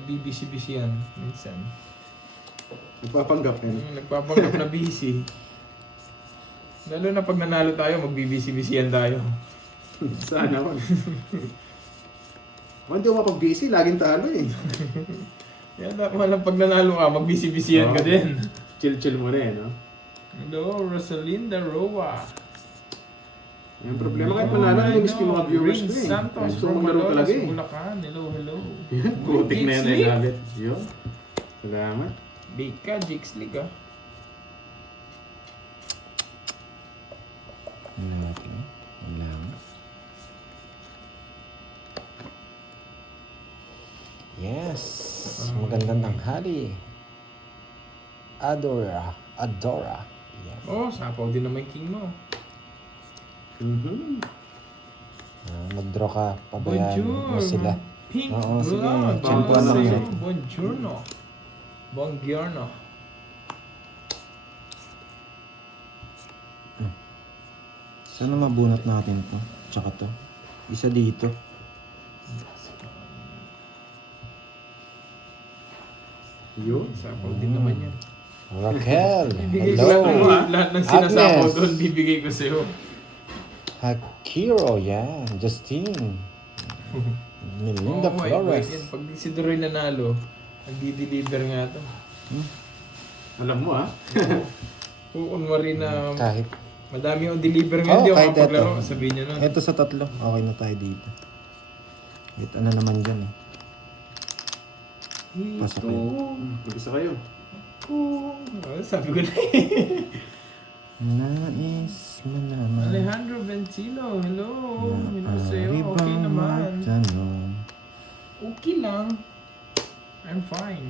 nagbibisi-bisi yan minsan. Nagpapanggap yan. Nagpapanggap na busy. Lalo na pag nanalo tayo, magbibisi-bisihan tayo. Sana all. Hindi ako mapag-busy, laging talo eh. Kaya walang pag nanalo ka, magbisi-bisihan ka din. Chill-chill mo na eh, no? Hello, Rosalinda Roa. Yung problema kahit manalo, namiss ko yung mga viewers ko eh. Santos Gusto from ko maglaro talaga eh. Bulacan. Hello, hello. Putik na yan eh, David. Yun. Salamat. Bika, Jigs League ah. Ano natin eh? Wala. Yes. Magandang tanghali. Adora. Yes. Oh, sapaw din naman yung king mo. Mag-draw ka. Pabayaan mo sila. Pink Oo, sige. blood. Champion lang yan. Buongiorno. Buongiorno. Sana mabunot natin to. Tsaka to. Isa dito. Yun. Sapaw din naman yan. Raquel. Bibigay ko Hello. lahat ng sinasapaw Agnes. doon, bibigay ko sa'yo. Hakiro, yan. Justine. Melinda Oh, wait, Flores. yan. Pag si Duroy nanalo, nagdi-deliver nga to. Alam mo ah. Kunwari na Kahit. madami yung deliver ngayon, di ako kahit makapaglaro. eto. Sabihin nyo nun. Ito sa tatlo. Okay na tayo dito. Wait, ano naman dyan eh. Pasok Ito. Mag-isa kayo. Sabi ko na eh. Nais mo naman. Alejandro Benzino, hello. Hello sa'yo. Okay naman. Magtanong. Okay lang. I'm fine.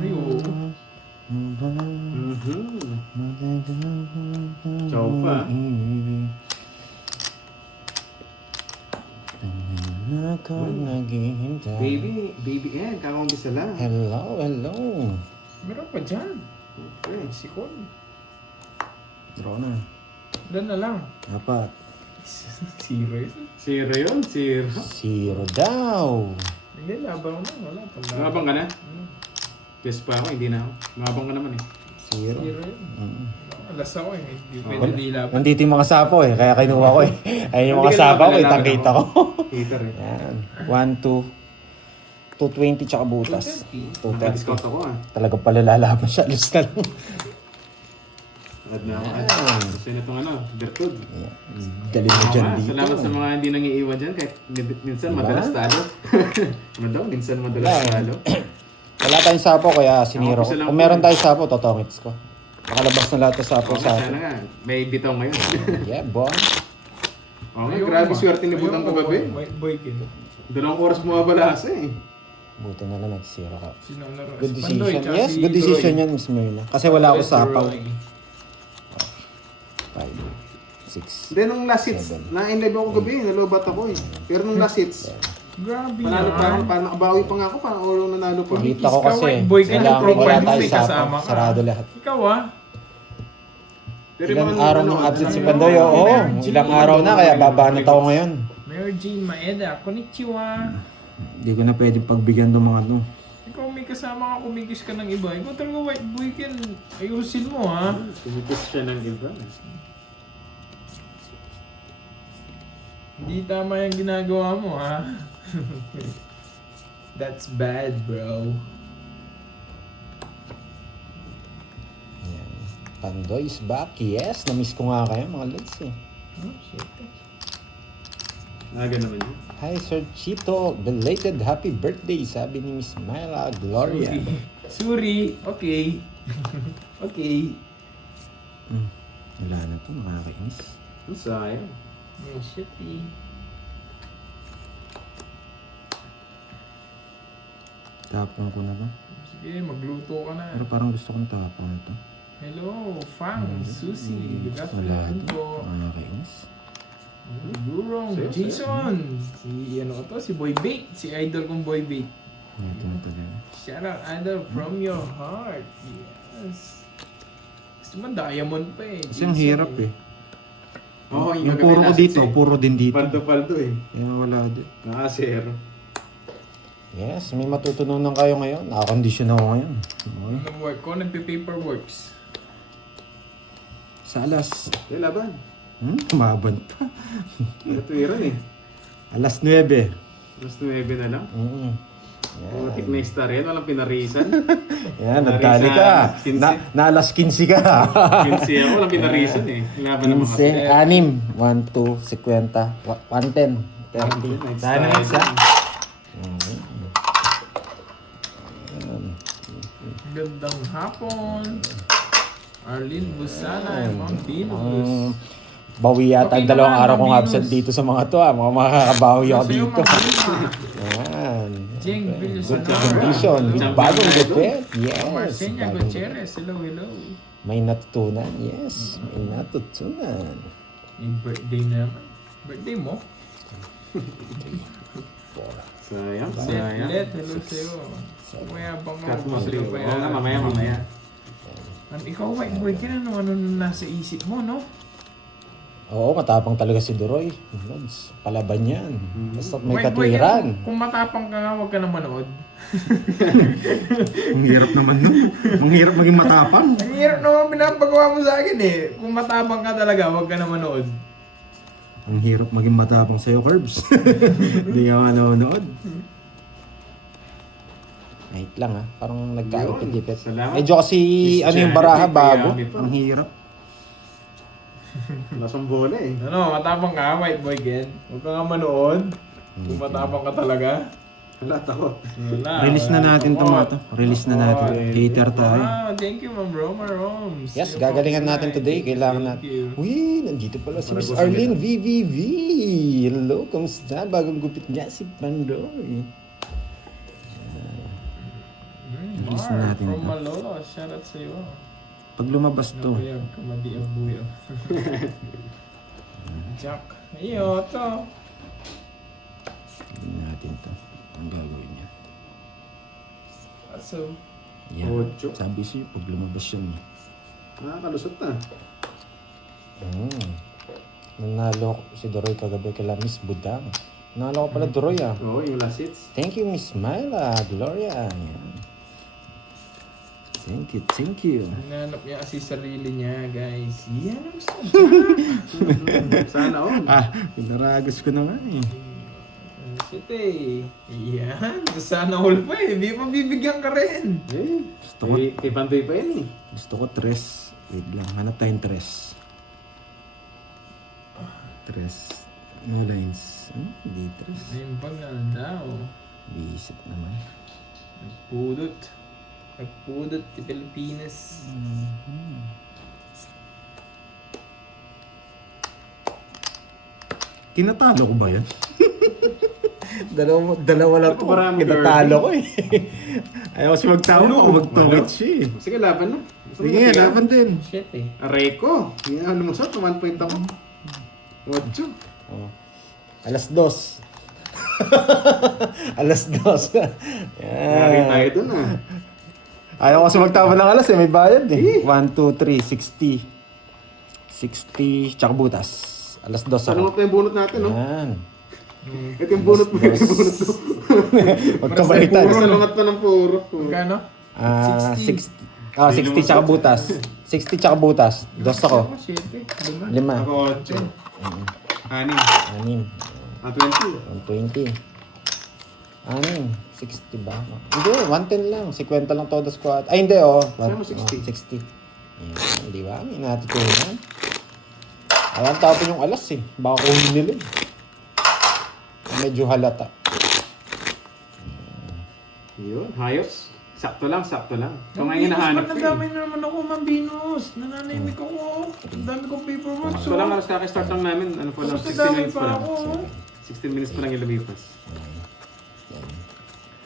Ayo. Ciao pa. Ako naghihintay. Baby Ed, kakaumpisa lang. Hello. Meron pa dyan. Okay. Sikon. Draw na. Ilan na lang. Dapat. Zero yun. Zero yun, zero. Zero daw. Hindi, laban ko na. Wala. Mabang ka na? Yes pa ako, hindi na ako. Mabang ka naman eh. Zero. Zero yun. Alas ako eh. Hindi Oh. pwede nilaban. Nandito yung mga sapo eh. Kaya kinuha ko eh. Ayun yung mga sapo ko. Itang-kita ko. Hater eh. Yan. 1, 2. 220 tsaka butas. 230. Naka-discount ako ah. Talagang pala lalaban siya. Alis na lang. Agad na ako. Gusto nyo itong ano, Bertud. Dali mo dyan Oo nga, dito. salamat sa mga hindi nangiiwan dyan kahit minsan madalas talo. Ano daw? Minsan madalas talo. Wala tayong sapo kaya siniro ko. Ako, isa lang Kung po meron eh. tayong sapo, totongits ko. Nakalabas na lahat ng sapo Oo sa nga, atin. sana nga. May bitaw ngayon. Yeah, boy. Oo nga, grabe swerte ni Butang kagabi. Boy, kino. 2 oras bumabalasa eh. Buti na lang nag-zero ka. Sino na rin? Good Si Pandoy, decision. tsaka Yes, si good decision Duroy. yan, Miss Myrna. Kasi wala ako sapaw. Duroy. 5, 6. Then nung last hits, Seven. na-inlive ako gabi, nalobat ako eh. Pero nung last hits, Grabe panalo pa ako, yan. parang nakabawi pa nga ako, parang ulo nanalo pa. Kita ko kasi, Boy, ka wala, ng profile wala mo, tayo may kasama sapaw. ka. Sarado lahat. Ikaw ah. Pero Ilang mga araw ano, nang absent si ano, Pandoy, oo. Mary Ilang Jean. araw na, kaya babanat ako ngayon. Mary Jean Maeda, konnichiwa. Hindi ko na pwede pagbigyan ng mga ano. Ikaw may kasama ka, kumikis ka ng iba. Ikaw talaga white boy kan. Ayusin mo ha. Tumipis siya ng iba. Hindi tama yung ginagawa mo ha. That's bad bro. Yan. Pandoy is back. Yes, na-miss ko nga kayo mga lods eh. Oh shit. Aga naman yun. Hi Sir Chito, belated happy birthday, sabi ni Miss Myla Gloria. Sorry. Okay. Okay. Wala na to, nakakainis. Ang sayang. Oh shit eh. Tapon ko na to. Sige, magluto ka na. Pero parang gusto kong tapon ito. Hello, Fang, Susie. Good Wala afternoon to, po. nakakainis. Gurong, Sa'yo, Jason. Si ano to, si Boy Bake. Si idol kong Boy Bake. Ito na talaga. Shout out idol from your heart. Yes. Gusto mo diamond pa eh. Kasi ang Jason, hirap eh. Oo, Yung puro ko dito, puro din dito. Paldo-paldo eh. Kaya wala din. Nakasero. Yes, may matutununan kayo ngayon. Nakakondisyon ako ngayon. Okay. Ano work ko? Nagpe-paperworks. Sa alas. May laban. Tumaban pa. Natuwiran eh. Alas 9. Mas 9 na lang. Yan. Matik na star yan. Walang pinarisan. Yan, nagdali ka. 15. Na alas 15 ka. 15 ako. Walang pinarisan eh. Laban naman kasi. 15, 6, 1, 2, 50, 110, 30. Sana na isa. Gandang hapon. Arlene Busana, Ma'am Venus. Bawi yata ang Okay dalawang naman, araw kong Ma'am absent Venus. dito sa mga to. Mga makakabawi ako Sa'yo, dito. Ma'am Vilma. Yan. Jeng Good Villasenor. condition. With Champion bagong na ito. gupit. Yes. Marcenia bagong Gutierrez. Hello, hello. May natutunan. Yes. May natutunan. Yung birthday naman. Birthday mo? Sayang. Let, Sayang. hello sa'yo. Mayabang mo. Cut mo. Gusto 3. pa Oo nga. Mamaya. Ikaw, white boy ka na, ano nasa isip mo, no? Oo, matapang talaga si Duroy. Lods, palaban yan. Basta may White boy ka, katwiran. kung matapang ka nga, huwag ka na manood. Ang hirap naman nun. Ang hirap maging matapang. Ang hirap naman pinapagawa mo sa akin eh. Kung matapang ka talaga, huwag ka na manood. Ang hirap maging matapang sa'yo, Curbs. Hindi ka manonood. Wait lang ha. Parang nagkaipit-ipit. Salamat. Medyo kasi Miss ano yung Janet, baraha may bago. payami pa. Ang hirap. Lasang bola eh. Ano, matapang ka, white boy Ken. Huwag ka nga manood. Kung matapang ka talaga. Wala, takot. Wala. Release na natin to, Takot. Mato. Release na natin. Okay. Hater tayo. Wow, thank you, Ma'am Roma Roms. Yes, You're gagalingan welcome, natin guys. today. Kailangan natin. Thank you. Uy, nandito pala si Miss Palagos Arlene na VVV. Hello, kamusta? Bagong gupit niya si Pandoy. Release na natin From ito. Malolo, shoutout sa'yo. Pag lumabas to, Nabuyag, kamadi ang buyo. Jack. Iyo, to. tingnan natin to. Ang gagawin niya. So, Yan. Ocho. Sabi siya, pag lumabas yun. Kalusot na. Nanalo si Doroy kagabi kay Miss Budang. Nanalo ko pala Doroy ah. Oo, yung last hits. Thank you Miss Myla, Gloria. Yan. Thank you, thank you. hinanap niya kasi sarili niya, guys. Yan ang gusto. Sana all. Pinaragos ko na nga eh. Site. Yan. Sana all pa eh. Di pa bibigyan ka rin. Eh, Gusto ko, kay Pantoy pa yan eh. gusto ko tres. Wait lang, hanap tayong tres. Tres. No lines. Hindi tres. Ayun pa nga daw. Bisit naman. Nagpudot. Nagpudot sa Pilipinas. Tinatalo ko ba yan? dalawa lang to. Marami Tinatalo ko eh. Ayaw kasi magtawa ko, magtungit siya eh. Sige, laban na. Gusto mo Sige, matigas? laban din. Shit eh. Aray ko. Yan, ano mo sa? 1 point ako. 8. Oh. Alas 2. Alas 2. Nari Yan. tayo dun ah. Ayaw kasi magtawa ng alas eh, may bayad eh. 1, 2, 3, 60. 60, tsaka butas. Alas 2 Ano ako. pa yung bunot natin, no? Yan. Ito yung bunot mo, ito yung bunot mo. Magkabalitan. Puro salungat pa ng puro. Magkano? 60. 60 tsaka butas. 60 tsaka butas. 2 ako. 7. Lima. 5. Ako 8. 6. 6. 20. 120. 60 ba? Hindi, 110 lang. 50 lang todo squad. Ay, hindi, oh. Saan mo 60? 60. Ayan, di ba? May natutunan. Ayan, tapon yung alas eh. Baka kunin nila eh. Medyo halata. Yun, hayos. Sakto lang, sakto lang. So ngayon hinahanap ko Nadamay eh. na naman ako, Ma'am Venus. Nananahimik ako. Ang dami kong paperwork. So lang, alas kakastart lang namin. Ano pa lang, Tapos 16 nadamay minutes pa pa lang. ako. 16 minutes pa lang yung lumipas.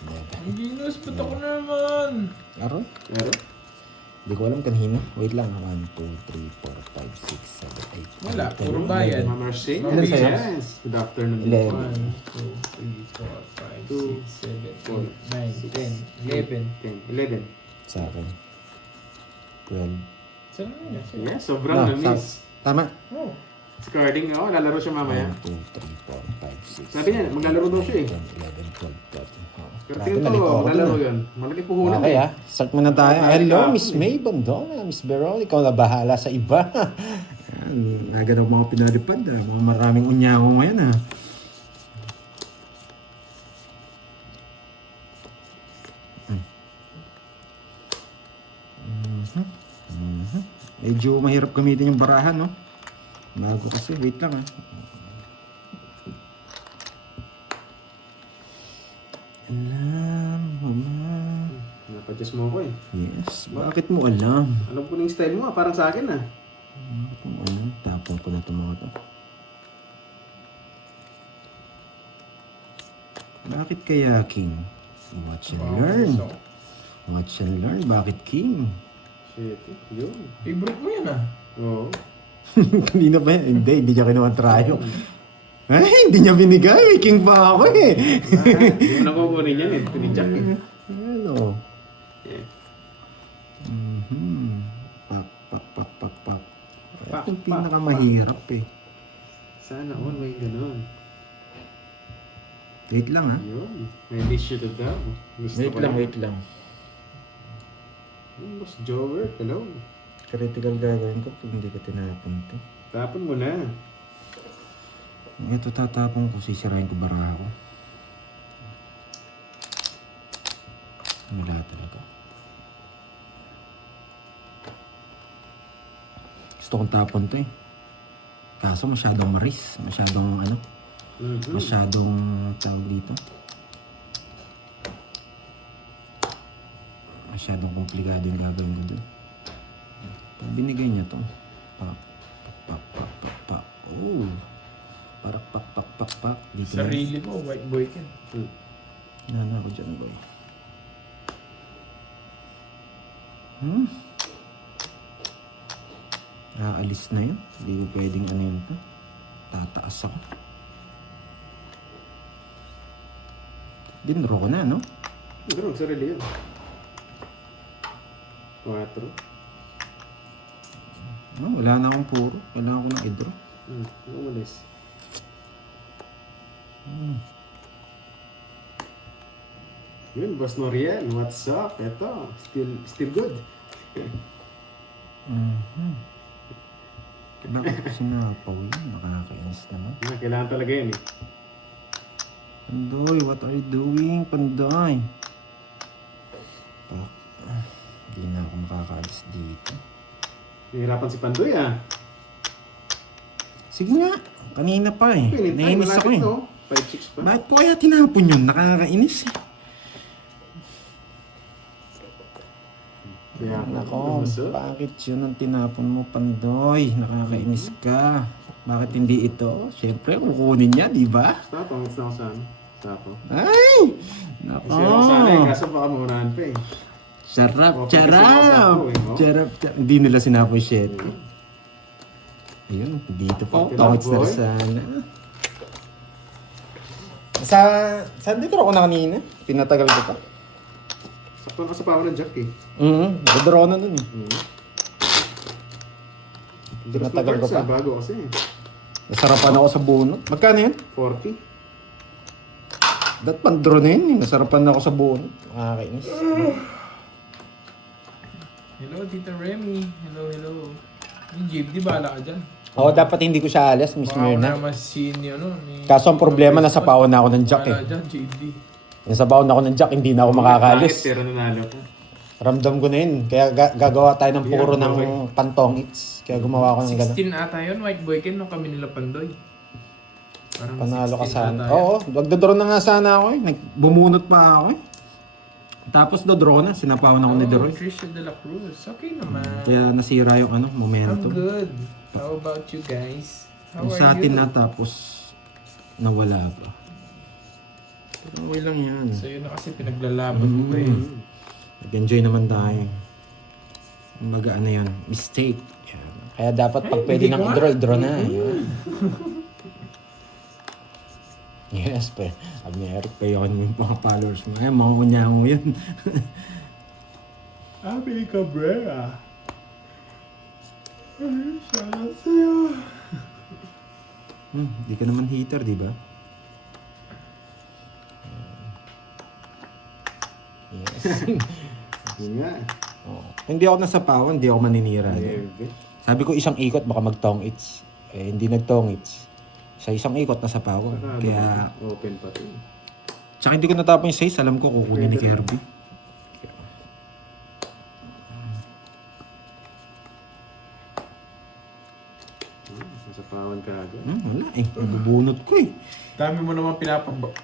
Ma'am Venus, ba't ako na naman? Aro? Pero, Hindi ko alam kanina. Wait lang. 1, 2, 3, 4, 5, 6, 7, 8. Wala, puro bayad. Ma'am Marcin. Ilan sa'yo? Yes. Good afternoon. 11. 1, 2, 3, 4, 5, 6, 7, 8, 9, 10, 11. 10, 11. Sa akin. 12. Saan na yun? Yes, sobrang No, na-miss. Tama. Oh. Scarding, oh, lalaro siya mamaya. 1, 2, 3, 4, 5, 6. Sabi niya, maglalaro daw siya eh. 11, 12, 13. Oh. Pero Grabe, tingin ko, nalito ako dun, maglalaro ah. yun. Malaki puhunan Okay eh. start muna tayo. Okay, Hello, okay. Miss May Bondona, Miss Beron, ikaw na bahala sa iba. Yan, aga daw mga pinalipad mga maraming unyango ngayon Medyo mahirap gamitin yung barahan, no? Bago kasi, wait lang Alam mo ba? Napadjust mo ako eh. Yes, bakit mo alam? Alam ko na yung style mo, parang sa akin ah. Bakit mo alam? Tapon ko na itong mga to. Bakit kaya, King? Watch and learn. Watch and learn. Bakit, King? Shit, yun. Favorite mo yan ah. Oo. Kanina ba yan? Hindi niya kinuha trayo. Ay, hindi niya binigay. May King pa ako eh. Hindi mo na kukunin yan eh. Tinijak eh. Ano? Yeah. Pak, pak, pak, pak, pak. Pak, Ito yung pak, pinakamahirap eh. Sana all may ganun. Wait lang ha. Yun. May issue to daw. Gusto ko yan. lang. Boss Jower, hello. Critical gagawin ko pag hindi ko tinapon to. Tapon mo na. Ito tatapon ko, sisirain ko baraha ko. Wala talaga. Gusto kong tapon to eh. Kaso masyadong maris. Masyadong ano. Masyadong tawag dito. Masyadong komplikado yung gagawin ko doon. Pag binigay niya to. Pak, pak, pak, pak, pak. Oh. Para pak, pak, pak, pak. Dito lang. Sarili mo, white boy ka. Nana ako dyan, boy. Aalis na yun. Hindi ko pwedeng ano yun to. Tataas ako. Dinro ko na, no? Pero sarili yun. 4. No, wala na akong puro. Wala ako ng idro. Umalis. Yun, Boss Noriel, what's up? Eto, still good. Bakit sinapaw yun? Nakakainis naman. Kailangan talaga yun eh. Pandoy, what are you doing, Pandoy? Pak. Hindi na ako makakaalis dito. Nahihirapan si Pandoy ah. Sige nga. Kanina pa eh. Nainis ako eh. 5-6 pa. Bakit ko kaya tinapon yun? Nakakainis eh. Kaya Nako, bakit yun ang tinapon mo, Pandoy? Nakakainis ka. Bakit hindi ito? Siyempre, kukunin niya, di ba? Stop, pangit na ako saan. Stop ako. Ay! Nako. Kasi ako sana eh, kaso baka murahan pa eh. Charap, Okay, charap! kasi masapo eh, no? Charap, charap. Hindi nila sinapoy shit. Ayun, dito po. Okay, Tongits na boy. sana. Saan dito ako na kanina? Pinatagal ko pa. Sakto ka sa power ng jack eh. Nagdaraw na nun eh. Tinatagal ko pa. Bago kasi eh. Nasarapan ako sa bunot. Magkano yun? 40. Dat pandro na yun eh. Nasarapan ako sa bunot. Nakakainis. Hello, Tita Remy. Hello, hello. Yung Jeep, di bala ka dyan. Oo, dapat hindi ko siya alas, Miss Baka ako Mirna. naman senior no. Kaso ang problema, nasapawan na ako ng jack Bala eh. dyan, JD. Nasapawan ako ng jack, hindi na ako makakaalis. Bakit pero nanalo ko? Ramdam ko na yun. Kaya gagawa tayo ng puro ng pantongits. Kaya gumawa ako ng gano'n. 16 ata yun, white boy kin, nung kami nila Pandoy. Parang Panalo ka 16 sana. ata yun. Oo, magdodraw na nga sana ako eh. Bumunot pa ako eh. Tapos dodraw na, sinapawan ako ni Deroy. Trisha de la Cruz. Okay naman. Kaya nasira yung ano, I'm momentum. good. How about you guys? How Yung are sa atin you? na tapos nawala pa. Pero okay lang yan. So yun na kasi pinaglalaban ko eh. Nag-enjoy naman tayo. Kumbaga ano yun, mistake. Yan. Kaya dapat pag Ay, pwede hindi nang ko i-draw na. Yan. Yes, pe. Sabi ni Eric, payakan mo yung mga followers mo. Ay, mga kunyang mo yun. Abi Cabrera. Ay, shoutout sa'yo. Di ka naman hater, di ba? Yes. Yun nga. Oo. Kung hindi ako nasapawan, hindi ako maninira. Grabe. Sabi ko isang ikot baka mag-tong-its. Hindi nag-tong-its. Sa isang ikot nasapawan. Kaya, Open pa rin. tsaka hindi ko natapon yung 6. Alam ko kukunin ni Kirby. Nasapawan ka agad. Wala eh. Nabubunot ko eh. Dami mo naman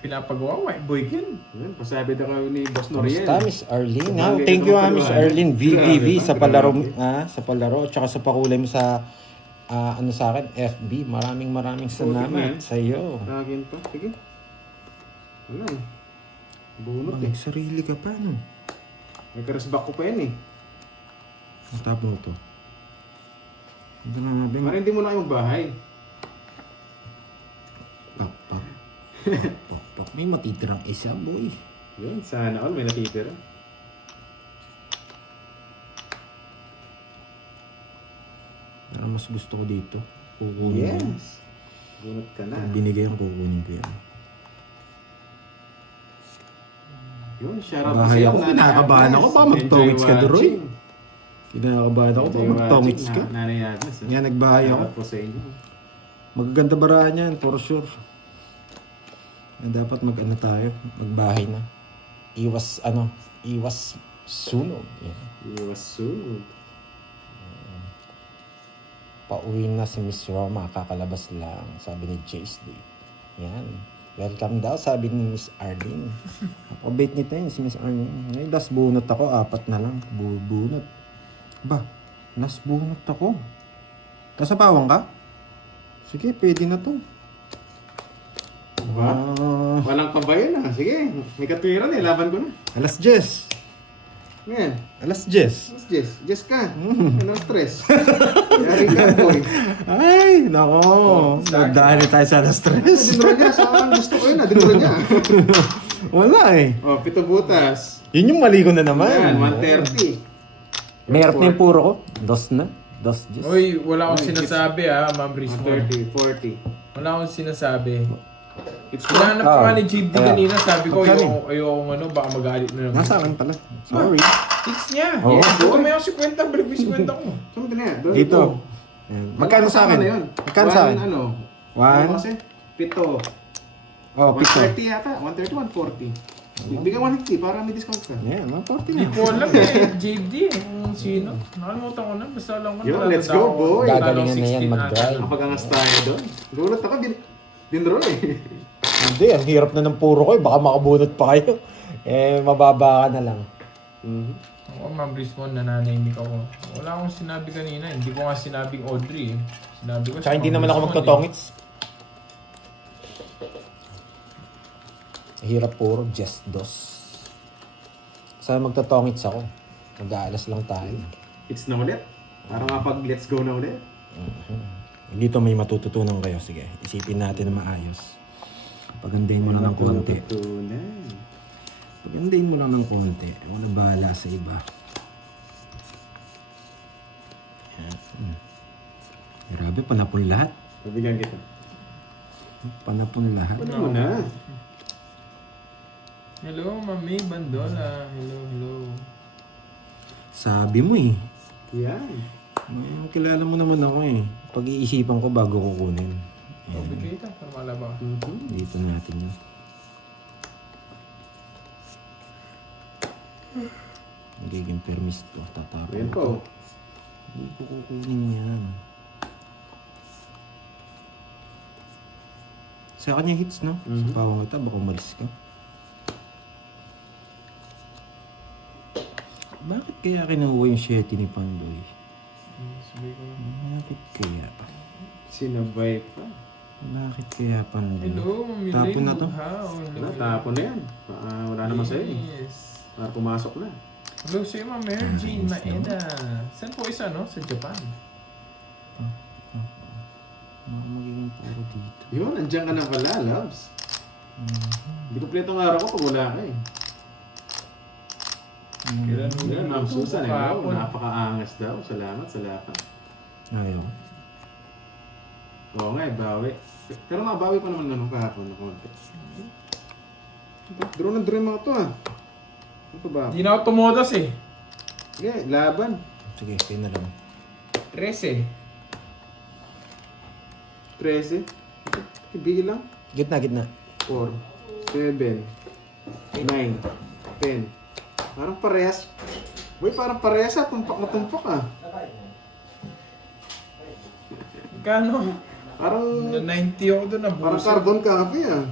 pinapagawa, white boy kin. Yan, pasabi na kami ni Boss Noriel. Kamusta, Miss Arlene? Bagay ka Thank you, naman Miss pala, Arlene. VVV Grabe, sa palaro, grabe. sa palaro. Tsaka sa pakulay mo sa, ano sa akin, FB. Maraming salamat man. sa iyo. Lagin pa. Sige. Wala eh. Bunot eh. Sarili ka pa, no? May karasbak ko pa yan eh. Matapon mo to. Grabe. Parang hindi mo na kayo magbahay. Pak, pak. Pak, pak. May matitirang isa, boy. Yun, sana all may natitira. Pero mas gusto ko dito. Kukunin ko yan. Yes. Bunot ka na. Pag binigay ang kukunin ko yan. Yun, shout out Bahay sa'yo, ako, Nanay kinakabahan Agnes. ako. Baka mag-tongits ka, Enjoy Duroy. watching. Kinakabahan ako. Baka Enjoy mag-tongits watching, ka. Nanay Agnes. Yan, nagbahay ako. Shout out po sa inyo. Magaganda baraan yan, for sure. Dapat mag-ano tayo, magbahay na. Iwas sunog. Yan. Iwas soon. Pauwi na si Miss Roma, kakalabas lang, sabi ni Jace D. Yan. Welcome daw, sabi ni Miss Arlene. Napakabait nito yun, si Miss Arlene. Ngayon, last bunot ako, 4 na lang. Bunot. Ba, last bunot ako. Kasapawang ka? Sige, pwede na to. Diba? Walang pabayan ah. Sige, may katwiran eh. Laban ko na. Alas 10. Ngayon. Alas 10. Mas Jess. Jess ka. Anong stress? Yari ka, boy. Ay, nako. Nagdaan tayo sa alas 3. Dinura niya. Saan gusto ko yun ah. Dinura niya. Wala eh. Oh, 7 butas. Yun yung mali ko na naman. Yan, 130. Mayroon na yung puro ko. Dos na. Dos, Diyos. Uy, wala akong sinasabi Ma'am Rismo. 130, 40. Wala akong sinasabi. It's Hinahanap ko nga ni JD Kaya, kanina, sabi ko, magkano? ayoko ano, baka magalit na naman. Nasa akin pala. Sorry. Fix niya. Oo. Yes, ito may ako 50, balik mo yung 50 ko. Saan mo yan? Doon Dito. ito. Ayan. Magkano sa akin? Na yun? Magkano sa akin? Ano? One? Ano kasi? 7. Oh, pito. 130 yata. 130, 140. Bigyan 150 para may discount ka. Ayan, 140 Hindi na. ko alam JD kung sino. Nakalimutan ko na, basta alam ko Yun, natatanda let's go, ako. boy. Gagalingan na yan, 16 mag-drive. ata. Nakapagangas tayo doon. Gulat ako, dinroll eh. Hindi, ang hirap na ng puro ko eh. Baka makabunot pa kayo. Mababa ka na lang. Ako, Ma'am Rismo, nananahimik ako. Wala akong sinabi kanina. Hindi ko nga sinabing Audrey. Sinabi ko Tsaka hindi Ma'am naman ako Rismon, magtotongits. Hirap puro, just dos. Sana magtotongits ako. Mag-aalas lang tayo. It's na ulit. Para mapag let's go na ulit. Dito may matututunan kayo. Sige, isipin natin na maayos. Pagandahin mo lang ng konti. Matutunan. Pagandahin mo lang ng konti. Ako na bahala sa iba. Yan. Grabe, panapon lahat. Pabigyan kita. Panapon lahat. Ano mo na? Hello, Mami Bandola. Hello. Sabi mo eh. Yan. Kilala mo naman ako eh. Pag-iisipan ko bago kukunin. Oh, bigay ka. Para malaba ka. Dito natin yun. Magiging permis to. Tatapon Ayan po. Hindi ko kukunin yan. Sa kanya hits, no? Sa pawang kita, baka umalis ka. Bakit kaya kinuha yung shetty ni Pandoy? Sabi ko na. Bakit kaya? Sinabay pa. Bakit kaya Pandoy? Hello, Mami Tapon Lane. na to? Hello. Tapon na yan. Wala naman sa'yo eh. Yes. Para pumasok na. Hello sa'yo, Ma'am Mary Jane Maeda. Saan po isa, no? Sa Japan. Baka magiging puro dito. Yun, andyan ka na pala, loves. Hindi kompleto ang araw ko pag wala ka eh. Kailan mo Yan, Ma'am Susan, kahapon? napaka-angas daw. Salamat sa lahat. Ayaw. Oo nga, bawi. Pero mabawi pa naman ganun kahapon na konti. Draw na draw yung mga to ah. Ano to ba? Hindi na ako tumodas eh. Sige, laban. Sige, stay na lang. 13. 13. Ibigil lang. Gitna, gitna. 4, 7, 9, 10. Parang parehas. Boy, parang parehas ah. Tumpak na tumpak ah. Kano? Parang 90 ako doon na parang buso. carbon copy ah.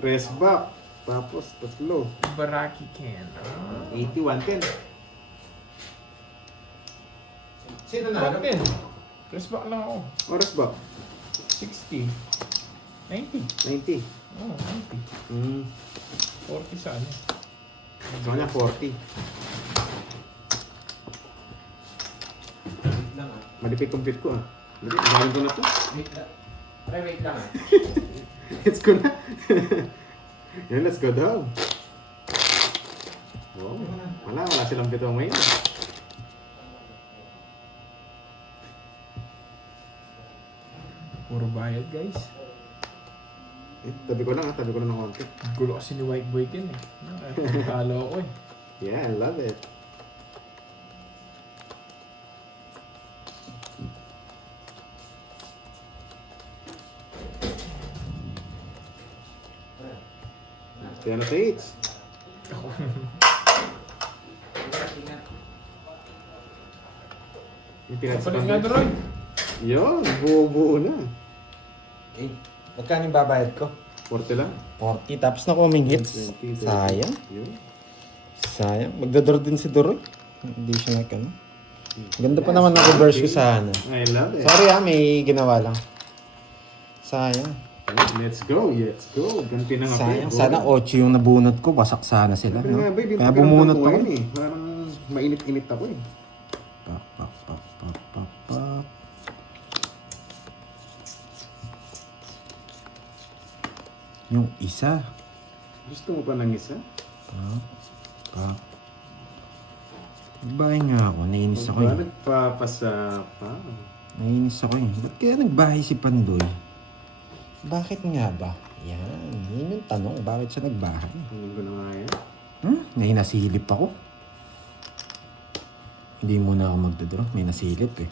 Press back. Tapos tatlo. Baraki can. 81, 10. Sino Back din. Press back lang ako. Oras back. 60. 90. 90. Oh, 90. 40 sa ano. Sa kanya 40. Malipit compute ko ah. Galing ko na to. Wait lang. Let's go na. Yan, let's go daw. Oh, wala silang bitaw ngayon. Puro bayad guys. Tabi ko lang ng konti. Gulo kasi ni White Boy kin eh. Talo ako eh. Yeah, I love it. Kaya na Tates. Yung Kapalit nga Droy. Yun, buo-buo na. Okay. Magkano yung babayad ko? 40 lang. 40. Tapos na kuming hits. 20, 30. Sayang. Yun. Sayang. Magdodor din si Doroy. Hindi siya nag ano. Ganda pa naman ng reverse ko sa ano. I love it. Sorry may ginawa lang. Sayang. Let's go, let's go. Ganti na nga. Sayang. Sana 8 yung nabunot ko. Wasak sana sila. Pero No? nga, babe, yung Kaya pakiramdam bumunot ko ako. yun eh. Parang mainit-init ako eh. Pak, pak, pak, pak, pak, pak. Yung isa. Gusto mo pa ng isa? Pak, pak. Nagbahay nga ako. Nainis ako Ba, eh. nagpapasa pa. Nainis ako eh. Ba't kaya nagbahay si Pandoy? Bakit nga ba? Yan. Yun yung tanong. Bakit siya nagbahay? Hindi ko na nga yan. May nasilip ako. Hindi muna ako magdodraw. May nasilip eh.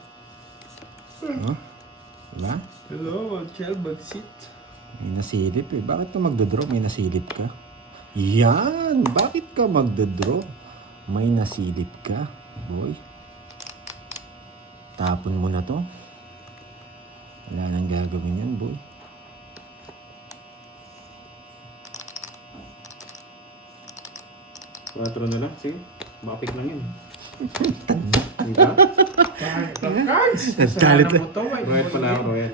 Huh? Diba? Hello, chill, mag-sit. May nasilip eh. Bakit ka magdodraw? May nasilip ka? Yan! Bakit ka magdodraw? May nasilip ka, boy. Tapon mo na to. Wala nang gagawin yan, boy. Quatro na lang. Sige. Mapik lang yun. Diba? Cards! Nagkalit Kasalanan mo to, White Royal Boy. pala ako, Royal.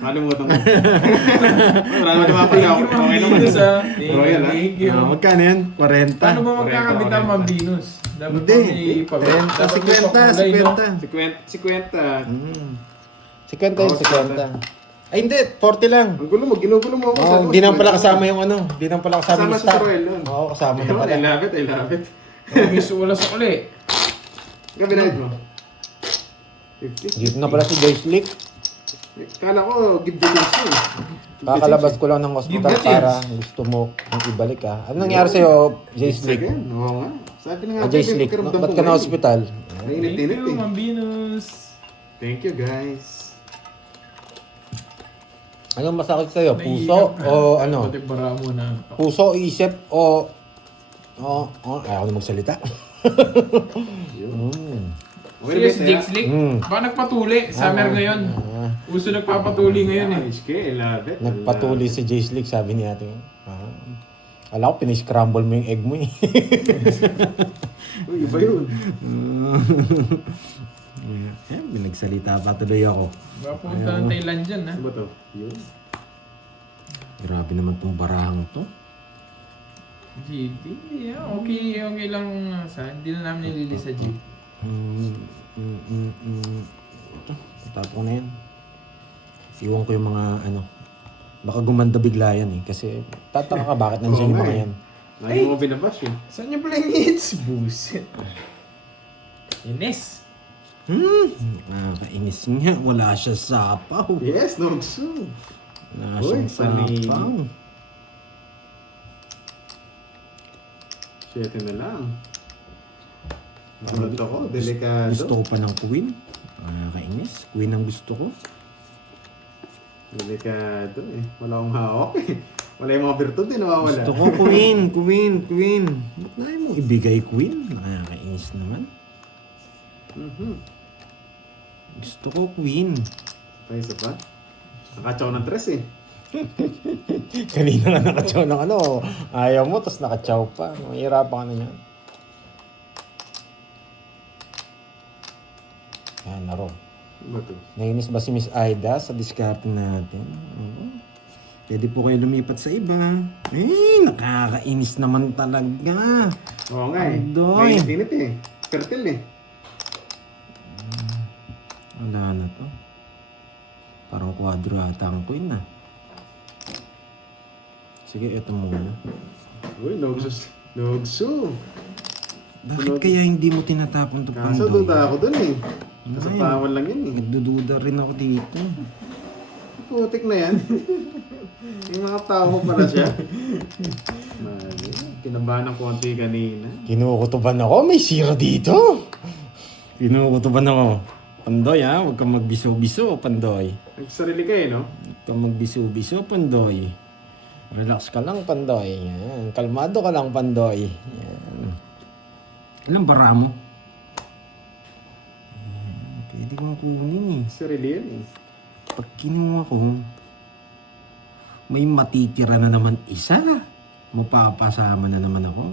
Kalimutan ko. Wala naman mapag ako. Okay naman. Venus, ah. Royal ah. Thank you. Magkano yan? 40? Paano ba magkakabit ang mga Venus? Dapat Hindi. pa may pabit. 30, Dapat may 50, pakulay, no? 50. 50. 50 yun, 50. Ay hindi, 40 lang. Ang gulo mo, ginugulo mo ako. Oh, hindi naman pala kasama yung ano. Hindi naman pala kasama Kasama yung si stock. Royal nun. Oo, kasama na pala. I love it, I love it. Miss wala sa uli. Gabi na mo. 50. Dito na pala si Joyce Lick. Kala ko, give the chance mo. Kakalabas ko lang ng hospital Give the para gusto mo ang ibalik ha. Ano nangyari sa'yo, Joyce Lick? Again, oo nga. Sabi na nga, Joyce babe, Lick, pakiramdam ba't ko ka na ngayon. hospital? Thank Nainit-init you, eh. Ma'am Venus. Thank you, guys. Anong masakit sa'yo? Puso Naiiyak ka. o ano? Pati bara mo na. Puso, isip o... ayaw na magsalita. Yun. Okay, Serious, best, Jake Slick? Mm. Baka nagpatuli. Summer ngayon. Uso nagpapatuli ngayon eh. HK, I love it. Nagpatuloy si Joyce Lick, sabi ni ate. Alam ko, piniscramble mo yung egg mo eh. Uy, iba yun. Binagsalita pa tuloy ako. Baka pumunta ng Thailand dyan ha. Ano ba to? Yun. Grabe naman tong barahang to. GP, yeah, okay lang hindi na namin nililis sa GP. Tapos ko na yan. Iwan ko yung mga ano. Baka gumanda bigla yan eh. Kasi tataka ka bakit nandiyan yung mga yan. Lagi mo binabash eh. Saan niyo pala yung hits? Buset. Ines. Nakakainis nga. Wala siya sapaw. Yes, Nogsu. Wala Uy, siyang panini. sapaw. 7 na lang. Sunod ako, delikado. Gusto ko pa ng queen. Nakakainis. Queen ang gusto ko. Delikado eh. Wala akong hawak eh. Wala yung mga virtud eh, nawawala. Gusto ko queen. Ba't na mo ibigay queen? Nakakainis naman. Gusto ko queen. Ay, isa pa. Nakachaw ng 3 eh. Kanina nga nakatsaw ng ano. Ayaw mo, tapos nakatsaw pa. Mahirapan ka na yan. Yan, naro. Ano to? Nainis ba si Miss Aida sa diskarte natin? Oo. Pwede po kayo lumipat sa iba. Nakakainis naman talaga. Oo nga eh. Pandoy. Mainit eh. Fertile eh. Wala na to. Parang kwadro ata ang queen na. Sige, ito muna. Uy, Nogsu. Bakit kaya hindi mo tinatapon to Kaso Pandoy? duda ako dun eh. Kasapawan lang yun eh. Nagdududa rin ako dito. Putik na yan. Yung mga tao ko pala siya. Mali. Kinabahan ng konti kanina. Kinukutuban ako? May zero dito. Kinukutuban ako. Pandoy ha, huwag kang magbiso-biso, Pandoy. Nagsarili ka eh, no? Huwag kang magbiso-biso, Pandoy. Relax ka lang, Pandoy. Yan. Kalmado ka lang, Pandoy. Yan. Ilang bara mo? Yan. Pwede kong kunin eh. Sarili yan eh. Pag kinuha ko, may matitira na naman isa. Mapapasama na naman ako.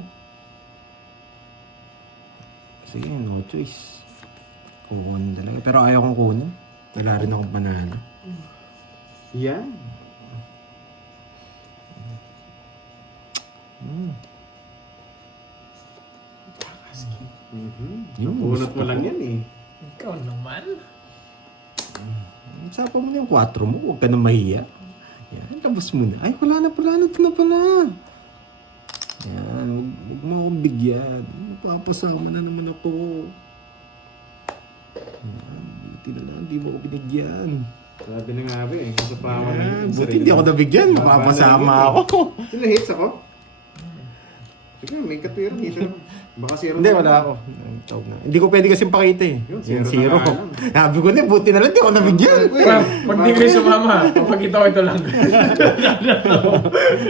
Sige, no choice. Kukunin talaga. Pero ayaw kong kunin. Wala rin akong panalo. Yan. Yun, Napunot gusto mo lang ko. yan eh. Ikaw naman. Sapa mo na yung 4 mo. Huwag ka na mahiya. Yan, labas mo na. Ay, wala na pala. Ito na pala. Yan, huwag mo akong bigyan. Mapapasama na naman ako. Yan, buti na lang. Di mo ako binigyan. Sabi na nga ba eh. Kasapawan lang Yan, yung buti sarili. hindi ako nabigyan. Mapapasama ako. Sino hits ako? Sige, may katwira dito naman. Baka zero Hindi, na wala lang. ako. Tawag na. Hindi ko pwede kasi pakita eh. Yun, Yung zero zero. na nga lang. Sabi ko na, buti na lang. Di ako nabigyan. Pag di kayo sumama, papakita ko ito lang.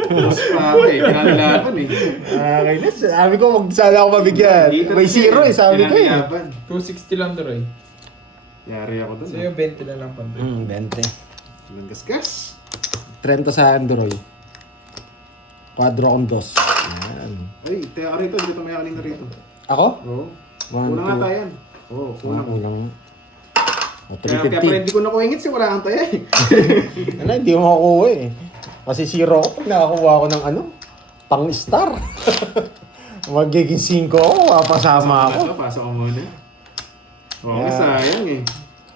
Tapos pa eh. Pinanilaban eh. Okay na. Sabi ko, wag sana ako mabigyan. Dito May kasi, zero eh. Sabi ko eh. pinanilaban. 260 lang Roy. Yari ako dun. Sa'yo 20 na lang Pandoy. 20. Walang gasgas. 30 sa Android. Quadro akong dos. Yan. Ay, teka ka rito. Dito may kanina rito. Ako? Oo. One, Kulang two. ata yan. Oo, kulang. Kulang. O, Kaya pala 350. hindi ko nakuhingit si wala kang taya eh. Ano, hindi mo makukuha eh. Kasi zero ako pag nakakuha ko ng ano, pang star. Magiging 5 ako, papasama ako. Pasok ko muna. Oo, Yeah. sayang eh.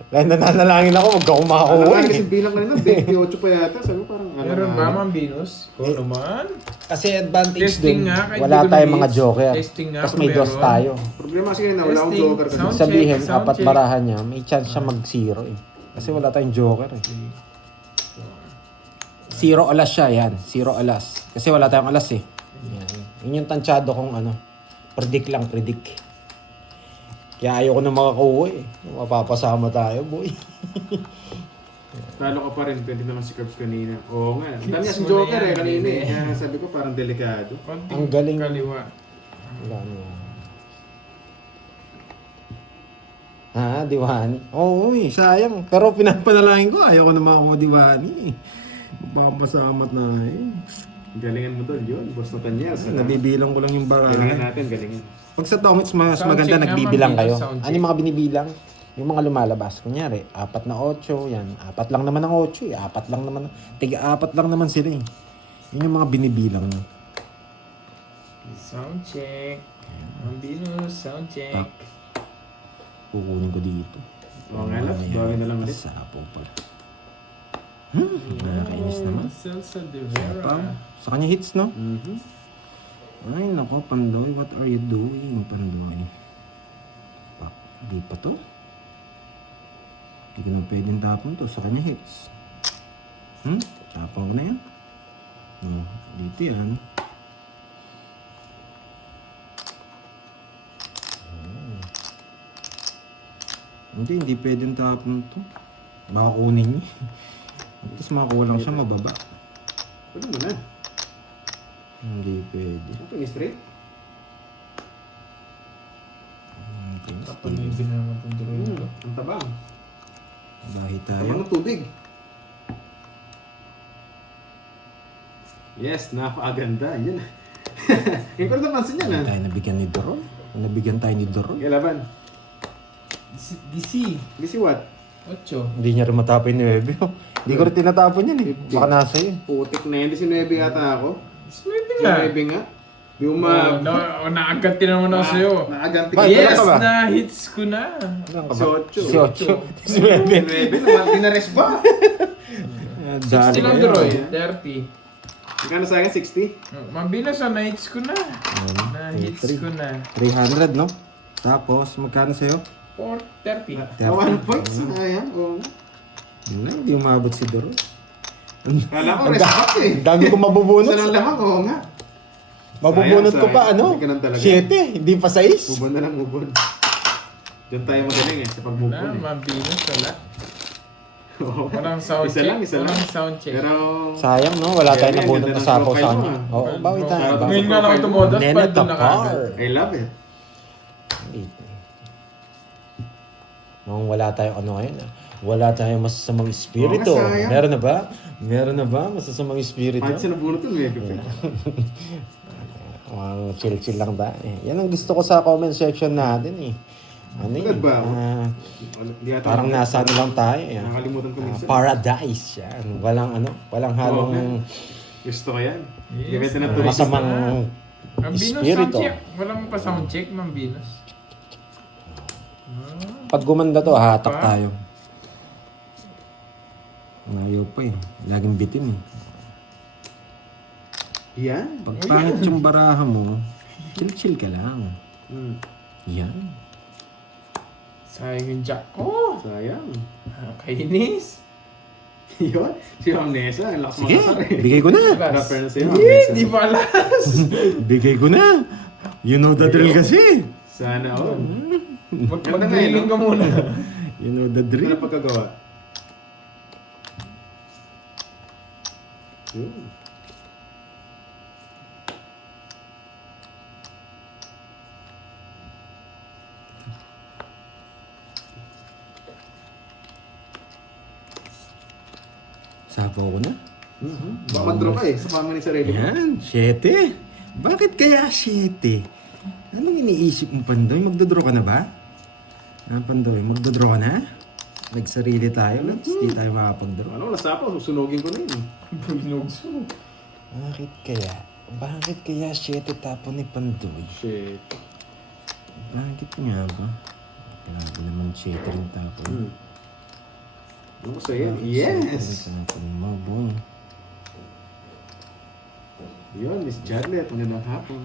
Dahil nananalangin ako, huwag ka Ano kumakuha nga, eh. kasi bilang kanina, 28 pa yata. Sabi ko parang ano Meron nga. ba Ma'am Venus? Ikaw naman. Kasi advantage Testing dun, nga, kahit wala di ko tayong na mga hits. joker. Testing nga Tapos kung may dos meron. tayo. Problema kasi na wala akong Testing, joker kasi. sound Sabihin, check, sound apat check. barahan niya, may chance siya mag-zero eh. Kasi wala tayong joker eh. Zero alas siya, yan. Zero alas. Kasi wala tayong alas eh. Yan. Yun yung tansyado kong ano, predict lang, predict. Kaya ayoko na makakuha eh. Mapapasama tayo, boy. Talo ka pa rin, pwede naman si Curbs kanina. Oo nga. Ang dami Hits kasing mo na joker yan, eh kanina eh. baby. Kaya sabi ko parang delikado. Konting Ang galing. kaliwa. Wala na. Ha, Diwani? Oo, eh, sayang. Pero pinapanalangin ko, ayaw ko na makakuha Diwani eh. Mapapasamat na eh. Galingan mo doon yun. Boss Nathaniel. Nabibilang ko lang yung Galingan barahan. natin, galingan. Pag sa Tomits, mas Sound maganda check nagbibilang naman, kayo. sound check. Ano yung mga binibilang? Yung mga lumalabas. Kunyari, 4 na 8, yan. 4 lang naman ang 8 eh. 4 lang naman. Tiga-4 lang naman sila eh. Yun yung mga binibilang nyo. Sound check. Ma'am Venus, sound check. Kukunin ko dito. Oo nga lang, bagay na lang ulit. Sapo pala. Nakakainis naman. Celsa de Sapaw. Vera. Sa kanya hits, no? Mhm. Ay, nako, Pandoy. What are you doing, Pandoy? Di pa to? Hindi ko na pwedeng tapon to. Sa kanya hits. Tapon ko na yan. No, dito yan. Hindi pwedeng tapon to. Baka kunin niya. Tapos makakuha lang siya mababa. Pwede mo na. Hindi pwede. Ito yung straight. Tapos na yung binanong itong drawing ko. Ang tabang. Bahi tayo. Tabang ng tubig. Yes, napakaganda. Yan. Yung ko na napansin yan, ha? Tayo nabigyan ni Doron. Nabigyan tayo ni Doron. Ilaban. DC. This is what? 8. Hindi niya rin matapon ni Webe. Hindi ko rin tinatapon yan eh. Baka nasa yun. Putik na yan. 19 yata ako. Swerte nga. 19 nga. Di mo Naaganti naman ako sa'yo. Naaganti Ba, ka. Yes, ka ba? na hits ko na. Ilan ka Si ba? Ocho. Si Ocho. Si Webe. 9 naman. Dinares ba? 60 lang Droy. 30. Magkano sa akin? 60? Mabinas na hits ko na. Na hits ko na. 300, no? Tapos, magkano sa'yo? 430. 1 points. Ayan. Oo. Yun na, hindi umabot si Doron. Kala ko respect eh. Ang dami kong mabubunot. Isa lang lamang. Oo nga. Mabubunot ko Sayang, pa, sayang. ano? Hindi ka lang talaga. 7, hindi pa 6. Mubon na lang, mubon. Diyan tayo magaling eh. Sa pag-mubon Na, eh. mabinas wala. Oo. Walang sound Isa check. lang, isa lang. Walang sound check. Pero... Sayang, no? Wala Kaya tayong nga, nabunot ganda na ng sapaw profile sa mo, kanya. ah. Oo, bawi tayo. Para Ngayon nga lang ako tumodas, Nena pala doon na Tapar. kagad. I love it. Nung wala tayong ano ngayon, wala tayong masasamang espiritu. Oo nga, sayang. Meron na ba? Meron na ba masasamang espiritu? Kahit siya nabunot yun, may Ang chill-chill lang ba? Yan ang gusto ko sa comment section natin eh. Ano Agad yun? ba ako? Di ata Parang ako- nasa ano lang tayo. Eh. Nakakalimutan ko minsan. Paradise yan. Walang ano, walang halong Gusto ko yan. Yes, Gamitin ng nice. turista. masamang Mambinas sound espiritu. check. Walang pa sound check, Mambinas. Pag gumanda to, hatak Pa? tayo. Ayaw pa eh. Laging bitin eh. Yan. Pag pangit yung baraha mo, chill-chill ka lang. Yan. Sayang yung jack ko. Sayang. Kainis. Yun. Si Ma'am Nessa. Ang lakas Sige, makasar eh. bigay ko na. Rapper na si Ma'am Hindi, Nessa. di pa alas. Bigay ko na. You know the drill kasi. Sana all. Mag-drilling ka muna. You know the Ano drill. na pagkagawa? Yun. Sapo ko na. Baka mag-draw ka eh. Sa family sa sarili mo. Yan, 7. Bakit kaya 7? Anong iniisip mo, Pandoy? Magdodraw ka na ba? Pandoy, magdodraw ka na? Nagsarili tayo, let's di tayo makapag-draw. Ano, wala sa ako. Susunugin ko na yun. Binugso. Bakit kaya? Bakit kaya 7 tapon ni Pandoy? Shit. Bakit nga ba? Grabe naman 7 rin tapon. Ano ko sa'yo? Yes! Tapon mo, boy. Yun, Miss Jarlet. Magandang hapon.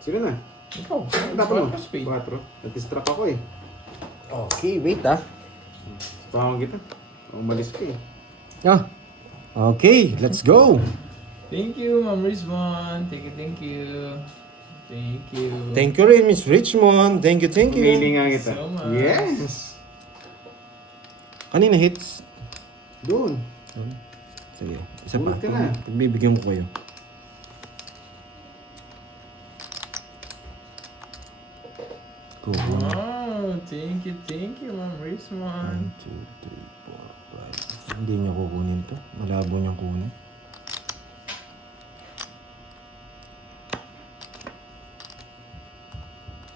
Sige na. Ikaw, Ang dapat mo? 4 spade. 4. Nag-distract ako eh. Okay, wait ah. Pahang kita. Umalis ka eh. Ah. Okay, let's go. Thank you, Ma'am Rizwan. Thank you, thank you. Thank you. Thank you rin, Miss Richmond. Thank you, thank you. Pumili nga kita. So much. Yes! Kanina hits? Doon. Sige, isa pa. Ulit ka na. Pagbibigyan ko kayo. Cool. Wow, thank you, Ma'am Rizwan. 1, 2, 3, 4, 5. Hindi niya kukunin to. Malabo niyang kunin.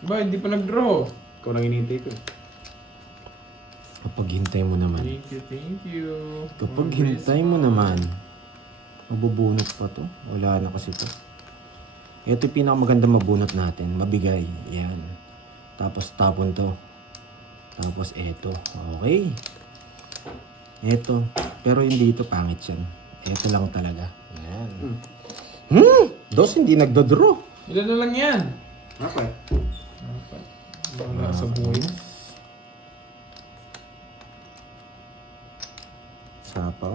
Ba, hindi pa nag-draw. Ikaw nang inintay ko eh. Kapag hintay mo naman. Thank you. Kapag Ma'am hintay mo Rizwan. naman, mabubunot pa to. Wala na kasi to. Ito yung pinakamaganda mabunot natin. Mabigay. Yan. Tapos tapon to. Tapos eto. Okay. Eto. Pero yung dito, pangit yan. Eto lang talaga. Yan. Dos, hindi nagdodraw. Ilan na lang yan? Apat. Wala sa buhay. Sapaw.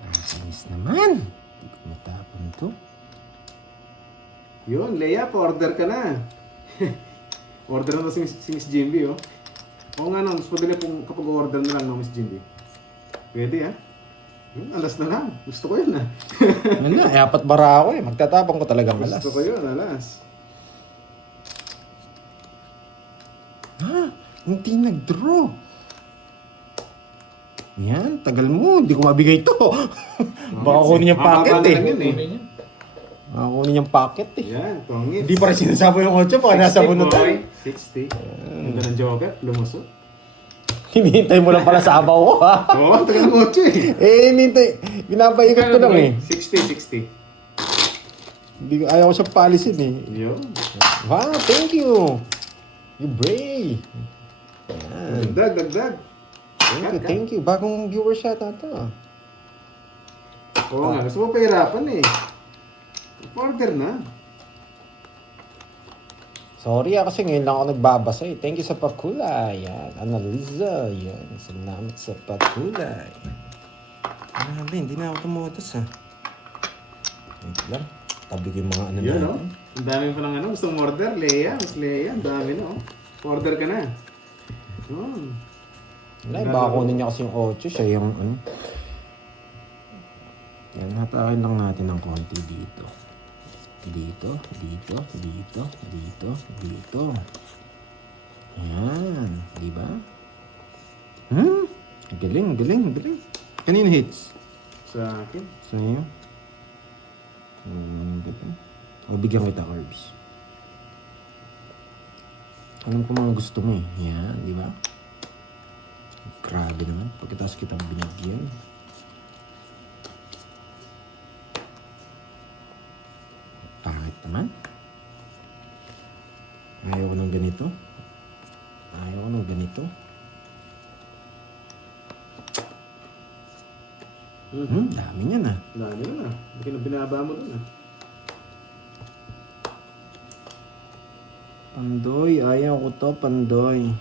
Ang sinis naman. Hindi ko matapon to. Yun, Leia, pa-order ka na. Order na to si Miss Jimby, oh. Oo nga, no, mas madali pong kapag order na lang, no, Miss Jimby. Pwede, ha? Yun, alas na lang. Gusto ko yun, ha? Wala, apat bara ako eh. Magtatapang ko talagang alas. Gusto ko yun, alas. Ha? Hindi nag-draw. Yan, tagal mo. Hindi ko mabigay to. Baka kunin yung Mababa packet na eh. lang yun, eh. Kunin yan. Baka kunin yung packet eh. Yan, tongit. Hindi pa rin sinasabo yung 8. Baka nasa bunutan. 60. Ganda ng joker, lumusot. Hinihintay mo lang pala sa abaw ko ha. Oo, tagal ng 8 eh. Hinihintay. Pinapaikot ko lang eh. 60. Hindi ko, ayaw ko siyang palisin eh. Yun. Wow, thank you. You brave. Yan. Dagdag. Thank you. Bagong viewer siya to. Oo nga, gusto mo pahirapan eh. Order na. Sorry kasi ngayon lang ako nagbabasa eh. Thank you sa pakulay. Yan. Annalisa. Yan. Salamat sa pakulay. Grabe, hindi na ako tumutos ha. Wait lang. Tabi ko yung mga ano Yun, natin. no? Ang dami pa lang ano. Gusto mo order? Leia, Miss Leia. Ang dami, no? Order ka na. Yun. Wala, baka kunin niya kasi yung 8. Siya yung ano. Yan, hatakin lang natin ng konti dito. Dito. Yan. Diba? Galing. Kanino hits? Sa akin. Sa iyo? O, bigyan kita, Corbs. Alam ko mga gusto mo eh. Yan, di ba? Grabe naman. Pagkatapos kitang binigyan. Pangit naman. Ayaw ko ng ganito. Dami niyan ah. Dami na. Hindi ka na binaba mo dun, ah. Pandoy, ayaw ko to, Pandoy.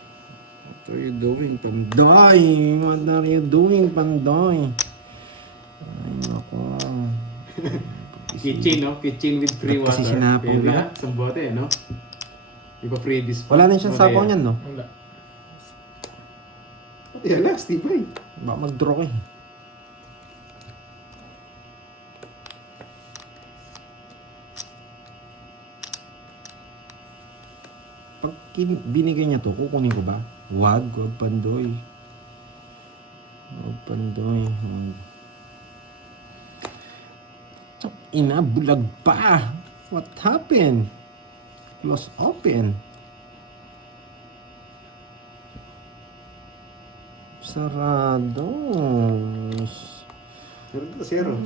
What are you doing, Pandoy? What are you doing, Pandoy? Ay, nako. Kitchen, no? Kitchen with free Ba't kasi water. sinapong Pwede ka? na. Isang bote, no? Di ba freebies pa? Wala na siyang sapaw niyan, no? Wala. Pati alas, tibay. Baka mag-draw ko eh. Pag binigay niya to, kukunin ko ba? Wag Pandoy. Wag Pandoy. Ina, bulag pa. What happened? Close open. Sarado. Pero dito, zero.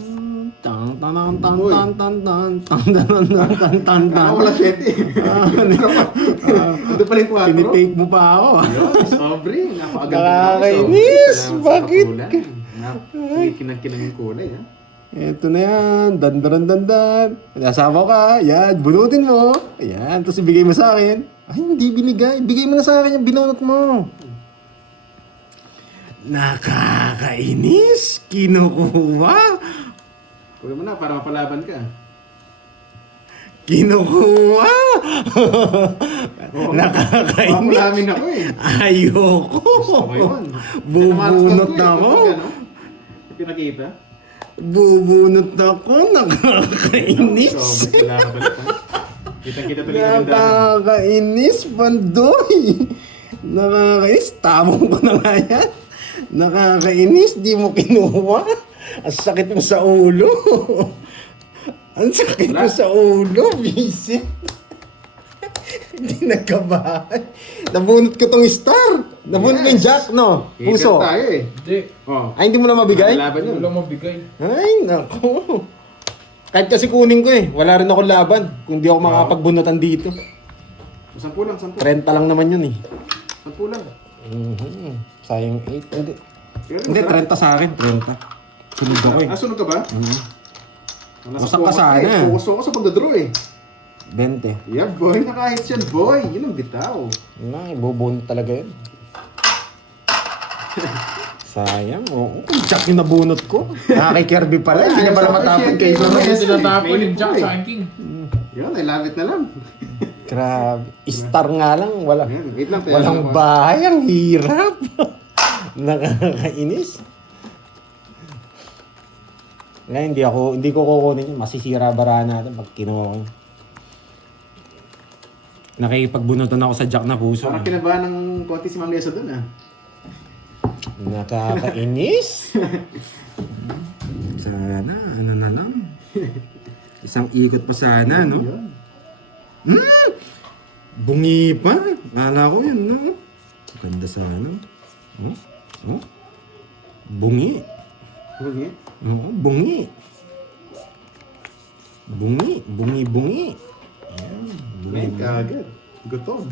Tang tang tang tang tang tang tang tang tang tang tang tang. Wala 7. Ito pala yung 4. Tinitake mo pa ako. Yun, sobre. Napakaganda. Nakakainis. Bakit? Kinang-kinang yung kulay, ha? Ito na yan. Dandan. Nasama ka. Yan. Bunutin mo. Ayan. Tapos ibigay mo sa akin. Ay, hindi binigay. Bigay mo na sa akin yung binunot mo. Nakakainis. Kinukuha. Kunin mo na para mapalaban ka. Kinukuha. Nakakainis. Mapalamin ako eh. Ayoko. Gusto ko yun. Bubunot na ako. Pinakita. Bubunot ako. Nakakainis. So, balik ha. Kita-kita tuloy ng dami. Nakakainis, Pandoy. Nakakainis. Tamong ko na nga yan. Nakakainis. Di mo kinuha. Ang sakit mo sa ulo. Ang sakit mo sa ulo, busy. Hindi nagkabahay. Nabunot ko tong star. Nabunot ko yung jack, no? Puso. Hater tayo eh. Hindi. Oh. Ay, hindi mo na mabigay? Laban yun. Wala mabigay. Ay, naku. Kahit kasi kunin ko eh. Wala rin ako laban. Kung di ako makapagbunutan dito. 10 lang, 10. 30 lang naman yun eh. 10 lang. Sayang 8. Hindi. Pero Hindi, 30 sa akin. 30. Sunod ako eh. Sunod ka ba? Nasa Wasak ka focus sana. eh. Focus ako sa pagdadraw eh. 20. Yeah, boy. Nakahit yan, boy. Yun ang bitaw. Na, ibubunot talaga yun. Sayang. Oo. Kung Jack yung nabunot ko. Kay Kirby pala. Hindi na pala matapon kay Ano Yes, yung tinatapon may yung Jack boy. sa akin? Yun, I love it na lang. Grabe. Star nga lang. Ayan, wait lang. tayo Walang lang, boss. bahay. Ang hirap. Nakakainis. Ngayon, hindi ko kukunin yun. Masisira bara natin pag kinuha ko. Nakikipagbunutan ako sa Jack na puso. Parang kinabahan ng konti si Mang Lesa dun ah. Nakakainis. Sana, ano na lang. Isang ikot pa sana, no? Yun. Bungi pa. Kala ko yun, no? Ganda sana. Oh? Oh? Bungi. Okay. Oo, bungi. Bungi. Ayan, Ngayon, kagad. Gutom.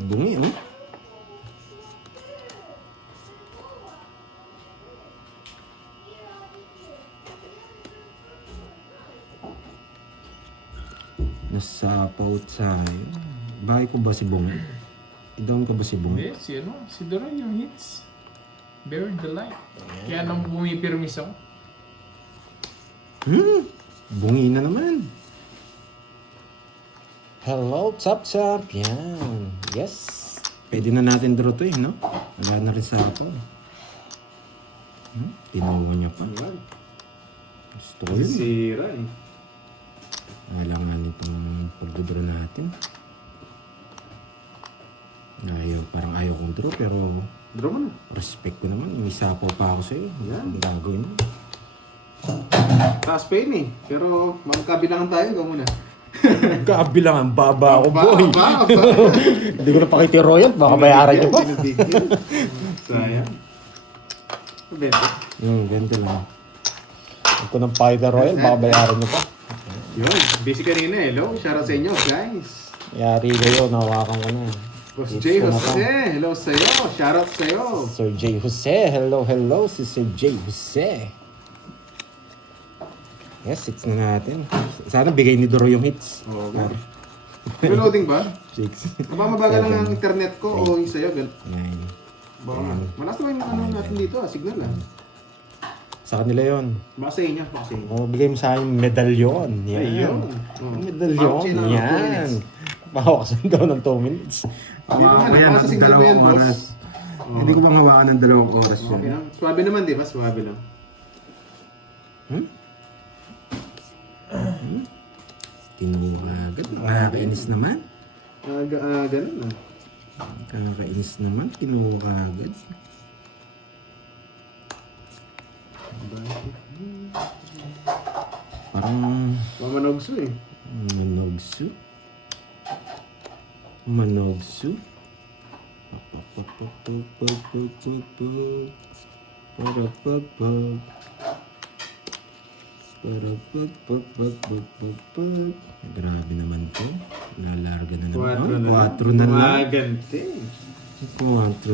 Bungi, oh. Nasapaw tayo. Bahay ko ba si Bungi? Idown ka ba si Bungi? Hindi, si Doron yung hits. Buried the light. Kaya nang pumipirmis ako. Bungi na naman. Hello, Chop Chop. Yan. Yes. Pwede na natin draw to eh, no? Wala na rin sa ako. Tinuha niya pa. Ayan. Gusto ko yun. Sira eh. Alangan itong pagdodraw natin. Parang ayaw kong draw pero Draw mo na. respect ko naman. May sapaw pa ako sa'yo. Yan. Ang gagawin mo. Taas pain eh. Pero magkabilangan tayo. Ikaw muna. Kabilang ang baba ako, boy. Ba? Hindi ko na pakiti royal. Baka bayaran niyo pa. Binibigyan. Sayang. Bento. Ganito lang. Huwag ko ng pakiti royal. Baka bayaran niyo pa. Yun. Busy kanina eh. Hello. Shoutout sa inyo guys. Yari kayo. Nahawakan ko na. Boss It's J. ko na Jose. to. Hello sa'yo. Shoutout sa'yo. Sir J. Jose. Hello. Si Sir J. Jose. Yes, hits na natin. Sana bigay ni Doro yung hits. Oo. May loading ba? 6. Baka mabagal lang ang internet ko o yung sa'yo. 9. Baka nga. Malakas naman yung ano natin dito signal ah. Sa kanila yon. Baka sa inyo. Baka sa inyo. O, bigay mo sa akin yung medalyon. Yan. Ayun. Yung medalyon. Pauchi ng 2 Yan. minutes. Pahawaksan daw ng 2 minutes. Hindi naman. Baka sa signal ko yan, boss. Hindi ko bang hawakan ng 2 oras yun. Okay lang. Swabe naman, di ba? Swabe lang. Tinuha agad. Nakakainis naman. Ganun ah. Nakakainis naman. Tinuha agad. Parang Mamanogso eh. manogsu. Manogsu. Grabe naman to. Lalarga na naman. 4 na lang. Magante. 4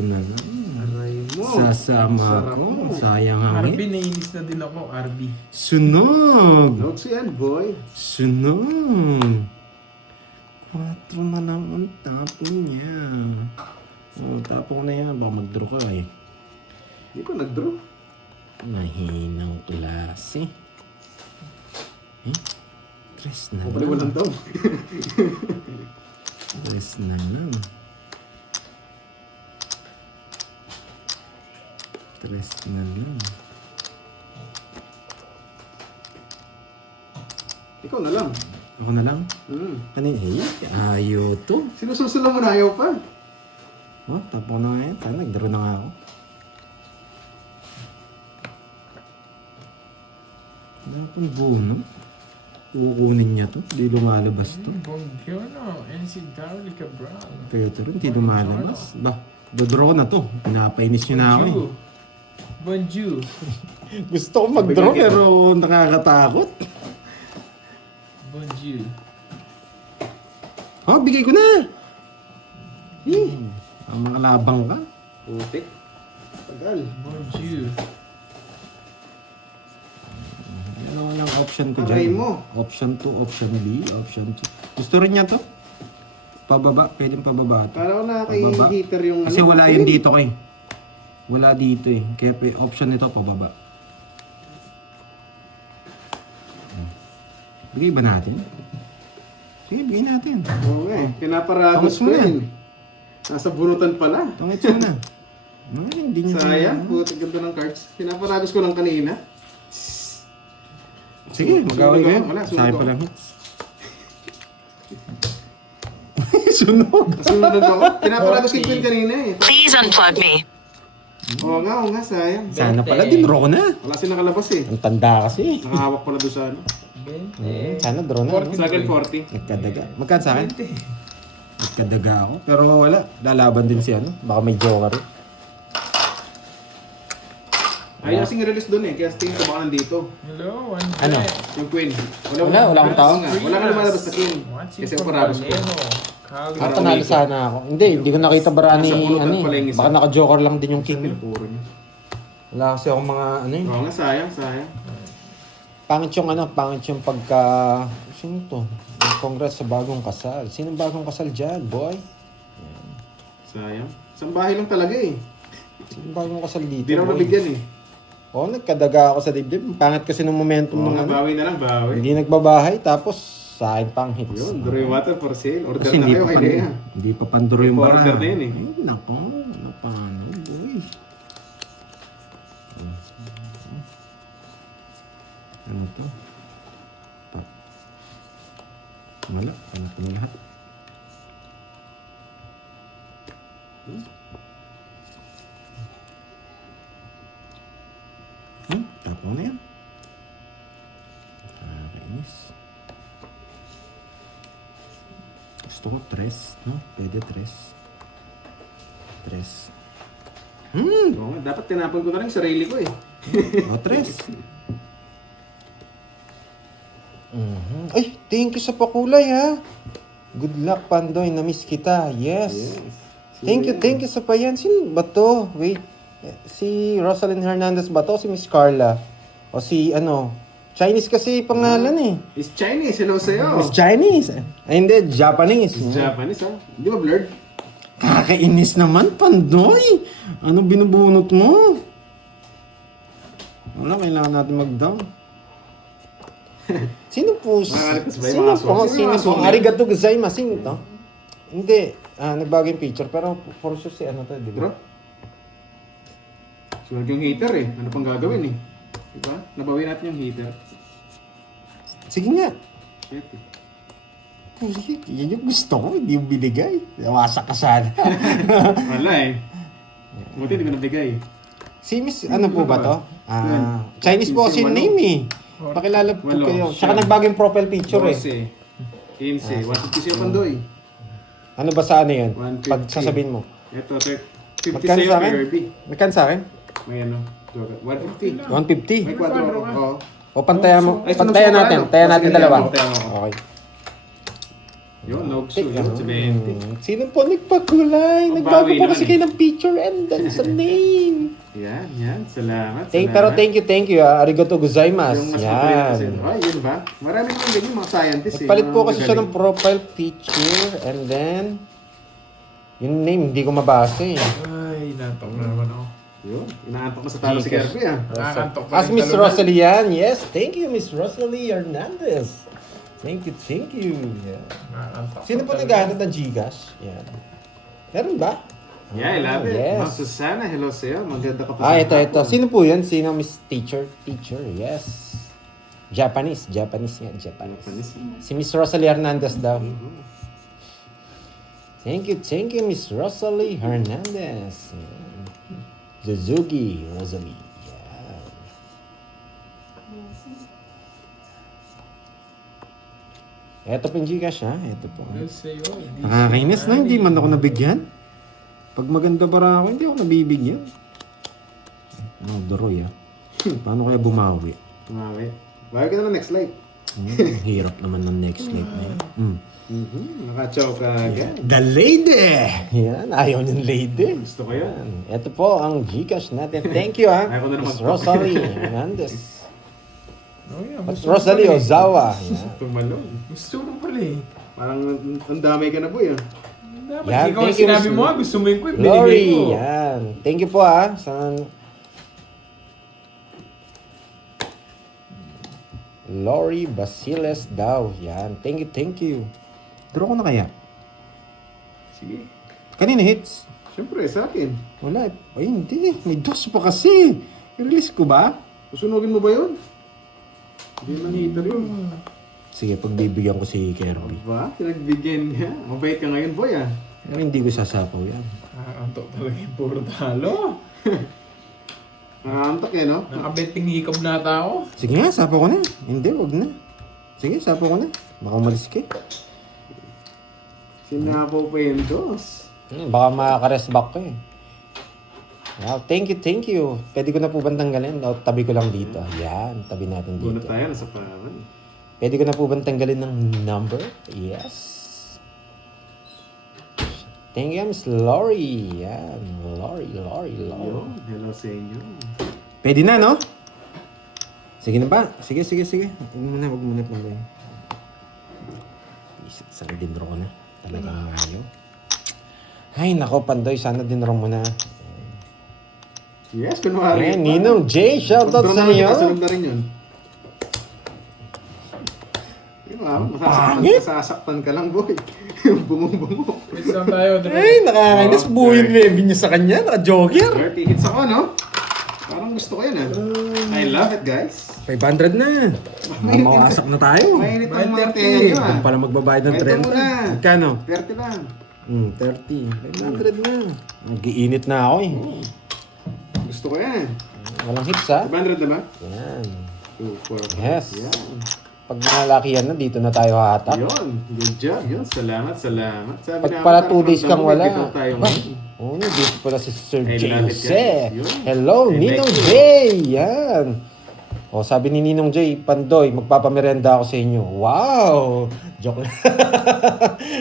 na lang. Aray mo. Sasama Sarap ko. mo. Sayang ang RB, nainis na din ako, RB. Sunog! Nogso yan, boy. Sunog! 4 na lang ang tapon niya. Oh, tapon na yan. Baka mag-draw ka eh. Hindi ko nag-draw. Mahinang klase. Eh? 3 na Ako pala lang. walang daw. 3 na lang. 3 na lang. Ikaw na lang. Ako na lang? Kanina, ayaw to. Sinususulo mo na ayaw pa. Oh, tapon na nga yan. Sana nag-draw na nga ako. Wala pong buno. Kukunin niya to. Hindi lumalabas to. Bongiorno, NC Darly Cabral. Pero ito rin, hindi lumalabas. Ba, dodraw ko na to. Pinapainis niyo na ako eh. Bonjour. Gusto ko mag-draw pero nakakatakot. Bonjour. Oh, bigay ko na! Ang mga labang ka. Putik. Tagal. Bonjour. Ano yung option ko Aray dyan? mo. Option 2, option B, option 2. Gusto rin niya to? Pababa, pwedeng pababa to. Kala ko na kay Pababa. heater yung Kasi wala yun dito kay. Wala dito eh. Kaya option nito pababa. Bigay ba natin? Sige, bigay natin. Oo nga eh. Pinaparagos Tangos ko mo na. yun. Nasa bunutan pala. Tangit mo na. Hindi niya Sayang. Putik ganda ng cards. Pinaparagos ko lang kanina. Sige, mag-away kayo. Wala, sunod Sayang ako. pa lang hits. Sunog. Kasunod ako. Pinaparagos ko yung queen kanina eh. Please unplug me. Oo nga, sayang. Sana pala din draw na. Wala siya nakalabas eh. Ang tanda kasi. Nakahawak pala doon sa ano. 20. Sana draw na. no? Sa akin 40. Nagkadaga. Magkano sa akin? Nagkadaga ako. Pero wala. Lalaban din si ano. Baka may joker eh. Ayaw kasing release doon eh. Kaya tingin ko baka nandito. Hello, one Ano? Yung queen. Wala akong tao. Wala ka lumalabas na king. Kasi paragos ko. Ah, panalo sana ako. Hindi ko nakita barani. Nasa pulutan Ano pala yung eh. isa. Baka naka-joker lang din yung king. Puro niya. Wala kasi akong mga ano eh. Oo nga, sayang. Pangit yung pagka... Sino to? Congrats sa bagong kasal. Sino bagong kasal dyan, boy? Sayang. Isang bahay lang talaga eh. Sino bagong kasal dito, Hindi na ako boy? nabigyan eh. Oo, nagkadaga ako sa dibdib. Pangit kasi ng momentum Oo ng nga, ano. bawi na lang, bawi. Hindi nagbabahay, tapos sa akin pang hits. Yun, Dry Water for sale. Order Kasi na kayo kay Lea. hindi pa panduro yung May bara. order na yun eh. Ay, nako. Ano paano, boy? Ano to? Pa. Wala. Ano po lahat? Tapo na yan. Nakakainis. Gusto ko tres, no? Pwede tres. Tres. Oo nga, dapat tinapon ko na rin yung sarili ko eh. O, tres. Ay, thank you sa pakulay, ha? Good luck, Pandoy. Na-miss kita. Yes. Thank you sa payan. Sino ba to? Wait. Si Rosalind Hernandez ba to? Si Miss Carla? O si, ano? Chinese kasi pangalan eh. It's Chinese, hello sa'yo. Miss Chinese. Ay, hindi. Japanese. It's Japanese ha. Di ba blurred? Kakainis naman, Pandoy. Ano binubunot mo? Wala, kailangan natin mag-down. Sino po? Makakalipas ba yung Sino mga po? aswang? Sino Sino po? yung aswang? Arigato gozaimasu. Sino to? Hindi. Nagbago yung picture. Pero for sure si ano to, di Bro? ba? Sunog yung heater eh. Ano pang gagawin eh? Diba? Nabawi natin yung heater. Sige nga. Shit. Yan yung gusto ko. Hindi yung binigay. Wasak ka sana. Wala eh. Buti hindi ko nabigay. Si Miss, ano po ba to? Yan. Chinese po kasi yung name eh. Pakilala po Walo. kayo. Tsaka Siya. nagbago yung profile picture eh. 12. 15. 150 siya pandoy. Ano ba sa ano yun? 150. Pag sasabihin mo. Ito, 50 Magkano sa'yo sa kay akin? Herbie. Magkano sa akin? May ano? 150. 150. May 4 ako. O pantayan mo. Ay, Pantayan sunod-sunod natin. tayo. Tayan natin Sige, dalawa. tayan mo. Okay. Yun, Nogsu. Yun, sa 20. Sino po nagpakulay? Ang Nagbago bawi po kasi naman kayo ng picture and then sa name. Yan. Salamat. Pero thank you. Arigato gozaimasu. Yung mas matuloy kasi. Yan. Ay, yun ba? Marami naman ganyan mga scientists eh. Nagpalit po Mga kasi siya ng magaling. profile picture and then yung name hindi ko mabasa eh. Ay, natok na naman ako. Yun, inaantok na sa talo si Gcash. Kirby ah. Nakakantok pa As rin Miss talunan. Rosalie yan. Yes, thank you Miss Rosalie Hernandez. Thank you. Yeah. Nakakantok Sino pa po talunan. naghahanap ng Gcash? Yan. Meron ba? Yeah, I love it. Yes. Ma'am Susana, hello sa'yo. Maganda ka pa Ah, sa ito. hapon. Sino po yan? Sino Miss Teacher? Yes. Japanese yan. Japanese. Japanese. Si Miss Rosalie Hernandez daw. Thank you Miss Rosalie Hernandez. Yan. Suzuki Rosalie. Yan. Ito po yung Gcash ha. Ito po. Well, sa'yo, hindi Nakakainis siya na, hindi nani. man ako nabigyan. Pag maganda para ako, hindi ako nabibigyan. Doroy ah. Paano kaya bumawi? Tumawi. Bawi ka na ng next life. Hirap naman ng next night na yun. Nakachow ka agad. The lady! Yan, ayaw niyang lady. Gusto ko yun. Yan. Ito po ang Gcash natin. Thank you ha. Ayaw ko na naman Miss po. Rosalie Hernandez. Oh, yeah, At gusto ko Rosalie pala eh. Ozawa. Yan. Tumalon. Gusto ko pala eh. Parang ang damay ka na boy ah. Dapat Yan, ikaw thank you, sinabi Miss mo, gusto mo yung ko, binigay Lori, ko. yan. Thank you po ha. Lori Basiles daw. Yan. Thank you. Draw ko na kaya? Sige. Kanina hits? Siyempre, sa akin. Wala. Ay, hindi. May dos pa kasi. I-release ko ba? Susunugin mo ba yun? Hindi man hitter yun. Sige, pagbibigyan ko si Kirby. Ba? Pinagbigyan niya. Mabait ka ngayon boy ah. Pero hindi ko sasapaw yan. Antok talaga yung puro talo. Antok eh no? Nakabeting hikab na tao. Sige nga, sapaw ko na. Hindi, wag na. Sige, sapaw ko na. Baka umalis ka. Sinapo pa yung dos. Baka makaka-rest back ko eh. Wow, thank you. Pwede ko na po bang tanggalin? O, tabi ko lang dito. Yan, tabi natin Guna dito. tayo, nasa paman. Pwede ko na po bang tanggalin ng number? Yes. Thank you, Miss Lori. Yan, Lori. Yo, hello sa inyo. Pwede na, no? Sige na ba? Sige. Wag muna. Sana dinro ko na. Talagang ayaw. Ay, nako, Pandoy. Sana dinro mo na. Yes, kunwari. Ninong J, shoutout sa iyo. Kasunod na rin yun. Masasaktan ka lang, boy. Bungo-bungo. Quiz lang tayo, Dre. Ay, nakakainis. Buhin baby niya sa kanya. Naka-joker. 30 hits ako, no? Parang gusto ko yun, ah. I love it, guys. 500 na. Mamawasak na tayo. Mainit ang mga 30. tenga nyo, ah. Huwag pala magbabayad ng Ito 30. muna. Magkano? 30 lang. 30. 500 na. Nag-iinit na ako eh. Gusto ko yan. Walang hits ha. 500 na ba? Yan. 2, 4, Yes. Yan. Pag nalakihan na, dito na tayo hatak. Yun. Good job. Yun. Salamat. Sabi Pag na pala ako, 2 days parang kang wala. bitaw tayo Ba? ngayon. Oo, dito pala si Sir I love it, Jose. guys. Yun. Hello, I like Ninong it. J. Yan. O, sabi ni Ninong J, Pandoy, magpapamerenda ako sa inyo. Wow! Joke lang.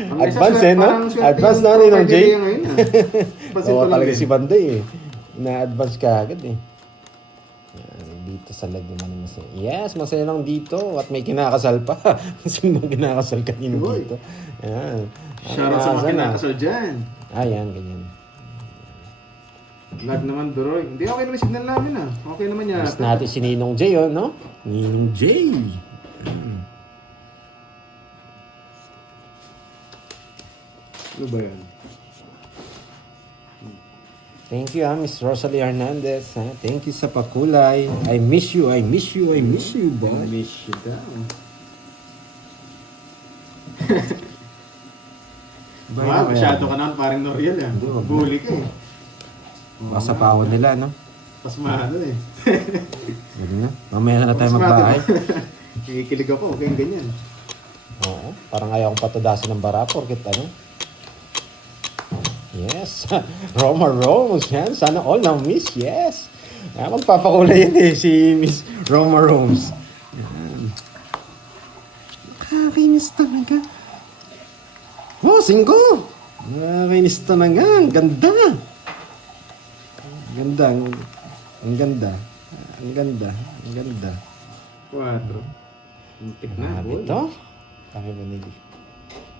Ang Advance isa, eh, no? parang swerte Advance yung na, Ninong J. pagkakaibigan ngayon, ah. Pansin Oo, ko lang talaga din. si Pandoy eh. Na-advance ka agad eh. Yan, dito sa lag naman masaya. Yes, masaya lang dito. At may kinakasal pa. Sino kinakasal kanina Uy. dito? Yan. Shoutout sa mga kinakasal dyan. Yan, ganyan. Lag naman, Doroy. Hindi, okay naman yung signal namin, ah. Okay naman yan. Mas natin si Ninong J, oh, no? Ninong J. Ano ba yan? Thank you, Miss Rosalie Hernandez. Thank you sa pakulay. I miss you, boy. Miss you daw. Wow, masyado ka naman parang Noriel, ah. Hindi, wag na. Bully ka, eh. Basta pawon nila, no? Pasmado, eh. Huwag na. Mamaya na tayo magbahay. Nakikilig ako, okay ganyan. Oo. Parang ayaw kong patudasin ng bara porkit ano. Yes. Roma Rose. Yan. Sana all na miss. Yes. Magpapakulay yan eh. Si Miss Roma Rose. Yan. Nakakainis talaga. Oh, 5. Nakakainis talaga. Ang ganda. Ang ganda. Ang ganda. Ang ganda. Ang ganda. 4. Muntik na, Grabe boy. to. Kami ba nili?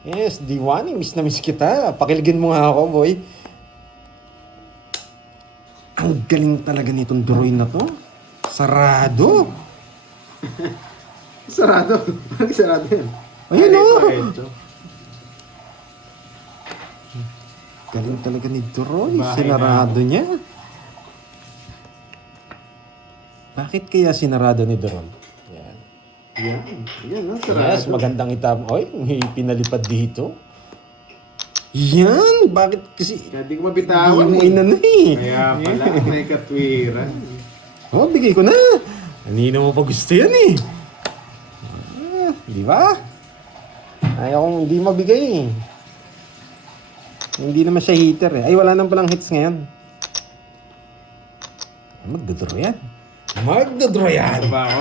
Yes, Diwani, miss na miss kita. Pakiligin mo nga ako, boy. Ang galing talaga nitong drawing na to. Sarado. Sarado. Bakit sarado yan? Ayun, Ito, oh. ito. Galing talaga ni Doroy. Bahay Sinarado niya. Bakit kaya sinarado ni Doroy? Yan. Yan, no? Sarado. Yes, magandang itam. Oy, may pinalipad dito. Yan! Bakit kasi... Kaya di ko mabitawan, Hindi mo eh. inano eh. Kaya pala, may katwiran. Oh, bigay ko na. Kanina mo pa gusto yan eh. Di ba? Ayaw kong hindi mabigay eh. Hindi naman siya hitter eh. Ay, wala nang palang hits ngayon. Magdodraw yan. Magdodraw yan. Ano ba ako?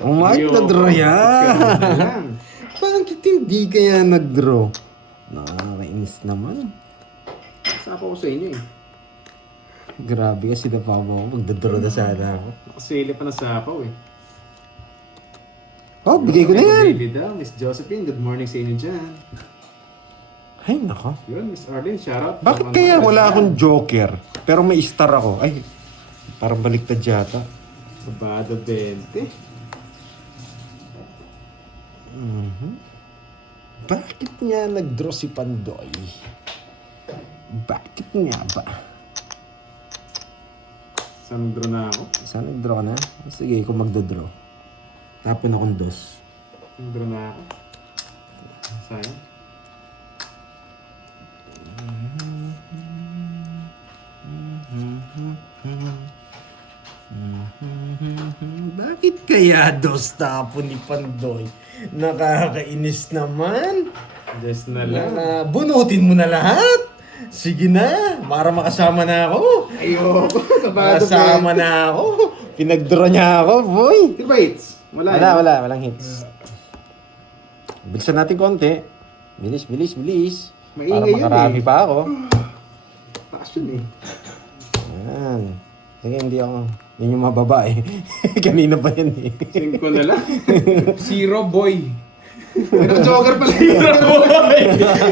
Oh my, Ayoko. nag-draw yan. Ganun lang. Bakit hindi kaya nag-draw? Nakakainis naman. Sapa ko sa inyo eh. Grabe kasi napawa ko. Magdadraw na sana ako. Nakasili pa na sapaw eh. Oh, bigay ko na yan. David daw, Miss Josephine, good morning sa inyo dyan. Ay, nako. Yun, Miss Arlene, shoutout. Bakit kaya wala akong joker? Pero may star ako. Ay, parang baliktad yata. Sabado 20. Bakit nga nag-draw si Pandoy? Bakit nga ba? Saan draw na ako? Saan nag-draw ka na? Sige, kung magdodraw. Tapon akong dos. Draw na ako. Sayang. Bakit kaya dos tapon ni Pandoy? Nakakainis naman. Just na lang. Bunutin mo na lahat. Sige na, para makasama na ako. Ayoko. Sabado 20. Makasama na ako. Pinag-draw niya ako, boy. Di ba hits? Wala. Walang hits. Bilisan natin konti. Bilis. Maingay Para yun makarami eh. pa ako. Passion eh. Yan. Sige, hindi ako. Yun yung mababa eh. Kanina pa yan eh. 5 na lang. Zero boy. Naka-joker pala.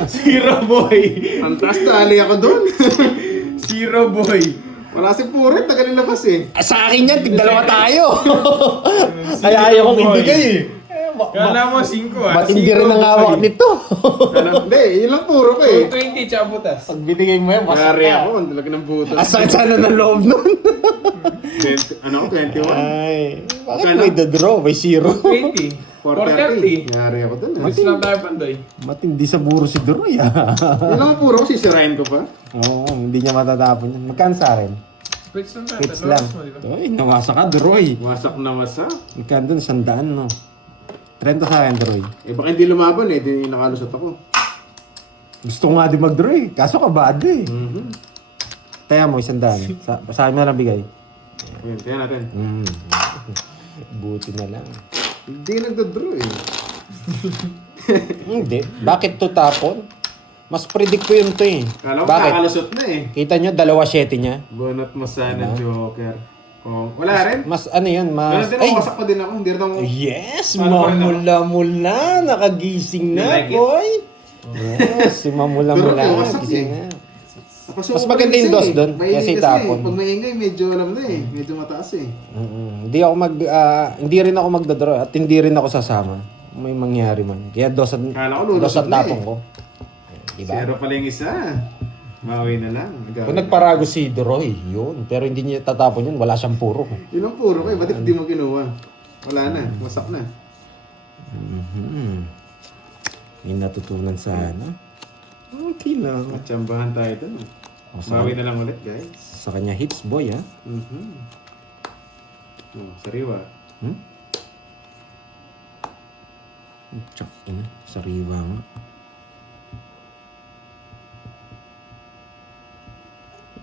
Zero boy. Ang taas tali ako doon. Zero boy. Wala si Puret, taga nilabas eh. Sa akin yan, tigdalawa tayo. Kaya ayaw kong ibigay eh. Kala mo 5 ah. Matindi Zero rin ang boy. hawak nito. Hindi, yun lang puro ko eh. 220 tsaka butas. Pag binigay mo yan, Mayari ako, ang talaga ng butas. Asan sana ng loob nun? 20, ano, 21? Ay, bakit Kano? may the-draw? May zero. 20. 430. 430. Mayari ako dun eh. Mas lang tayo Pandoy. Matindi sa buro si Duroy ah. Yun lang puro ko, sisirain ko pa. Oo, hindi niya matatapon yan. Magkano sa akin? Pits lang tayo. Hits lang. Mo, di ba? Uy, nawasa ka, Duroy. Wasak na wasak. Magkano dun? 100, no? 30 sa akin, Duroy. Eh baka hindi lumaban eh, di nakalusot ako. Gusto ko nga din mag-draw eh. Kaso kabado eh. Mhm. Taya mo, 100. Sa akin mo na lang bigay. Ayan, tingnan natin. Buti na lang. Hindi nagdadraw eh. Hindi. Bakit to tapon? Mas predict ko yun to eh. Kala ko Bakit? kakalusot na eh. Kita nyo, 2-7 niya. Bunot mo sana, Joker. Oh, wala rin. Mas ano yun, Ganun mas... din Ay! ako, wasak pa din ako. Hindi rin ako... Yes! Paano pa rin ako? Mamula-mula! Nakagising na, You like it? boy! Yes! Si mamula-mula. Pero wasak Gising eh. na. Napasuko Mas pa maganda rin yung isa dos eh. dun, Maingay kasi kasi tapon. Pag maingay, medyo alam na eh. Medyo mataas eh. Hindi rin ako magdodraw at hindi rin ako sasama. May mangyari man. Kaya dosan Kala ko lulusot na tapong eh. ko. Diba? Zero pala yung isa. Mawi na lang. Kung nagparago si Duroy, yun. Pero hindi niya tatapon yun, wala siyang puro. Yun ang puro ko eh. Ba't hindi mo kinuha? Wala na. Wasak na. May natutunan sana. Okay lang. Matsambahan tayo dun. O, sa, Mawi na lang ulit guys. sa kanya hits boy ha. Oh, sariwa. Tsak ina, sariwa nga.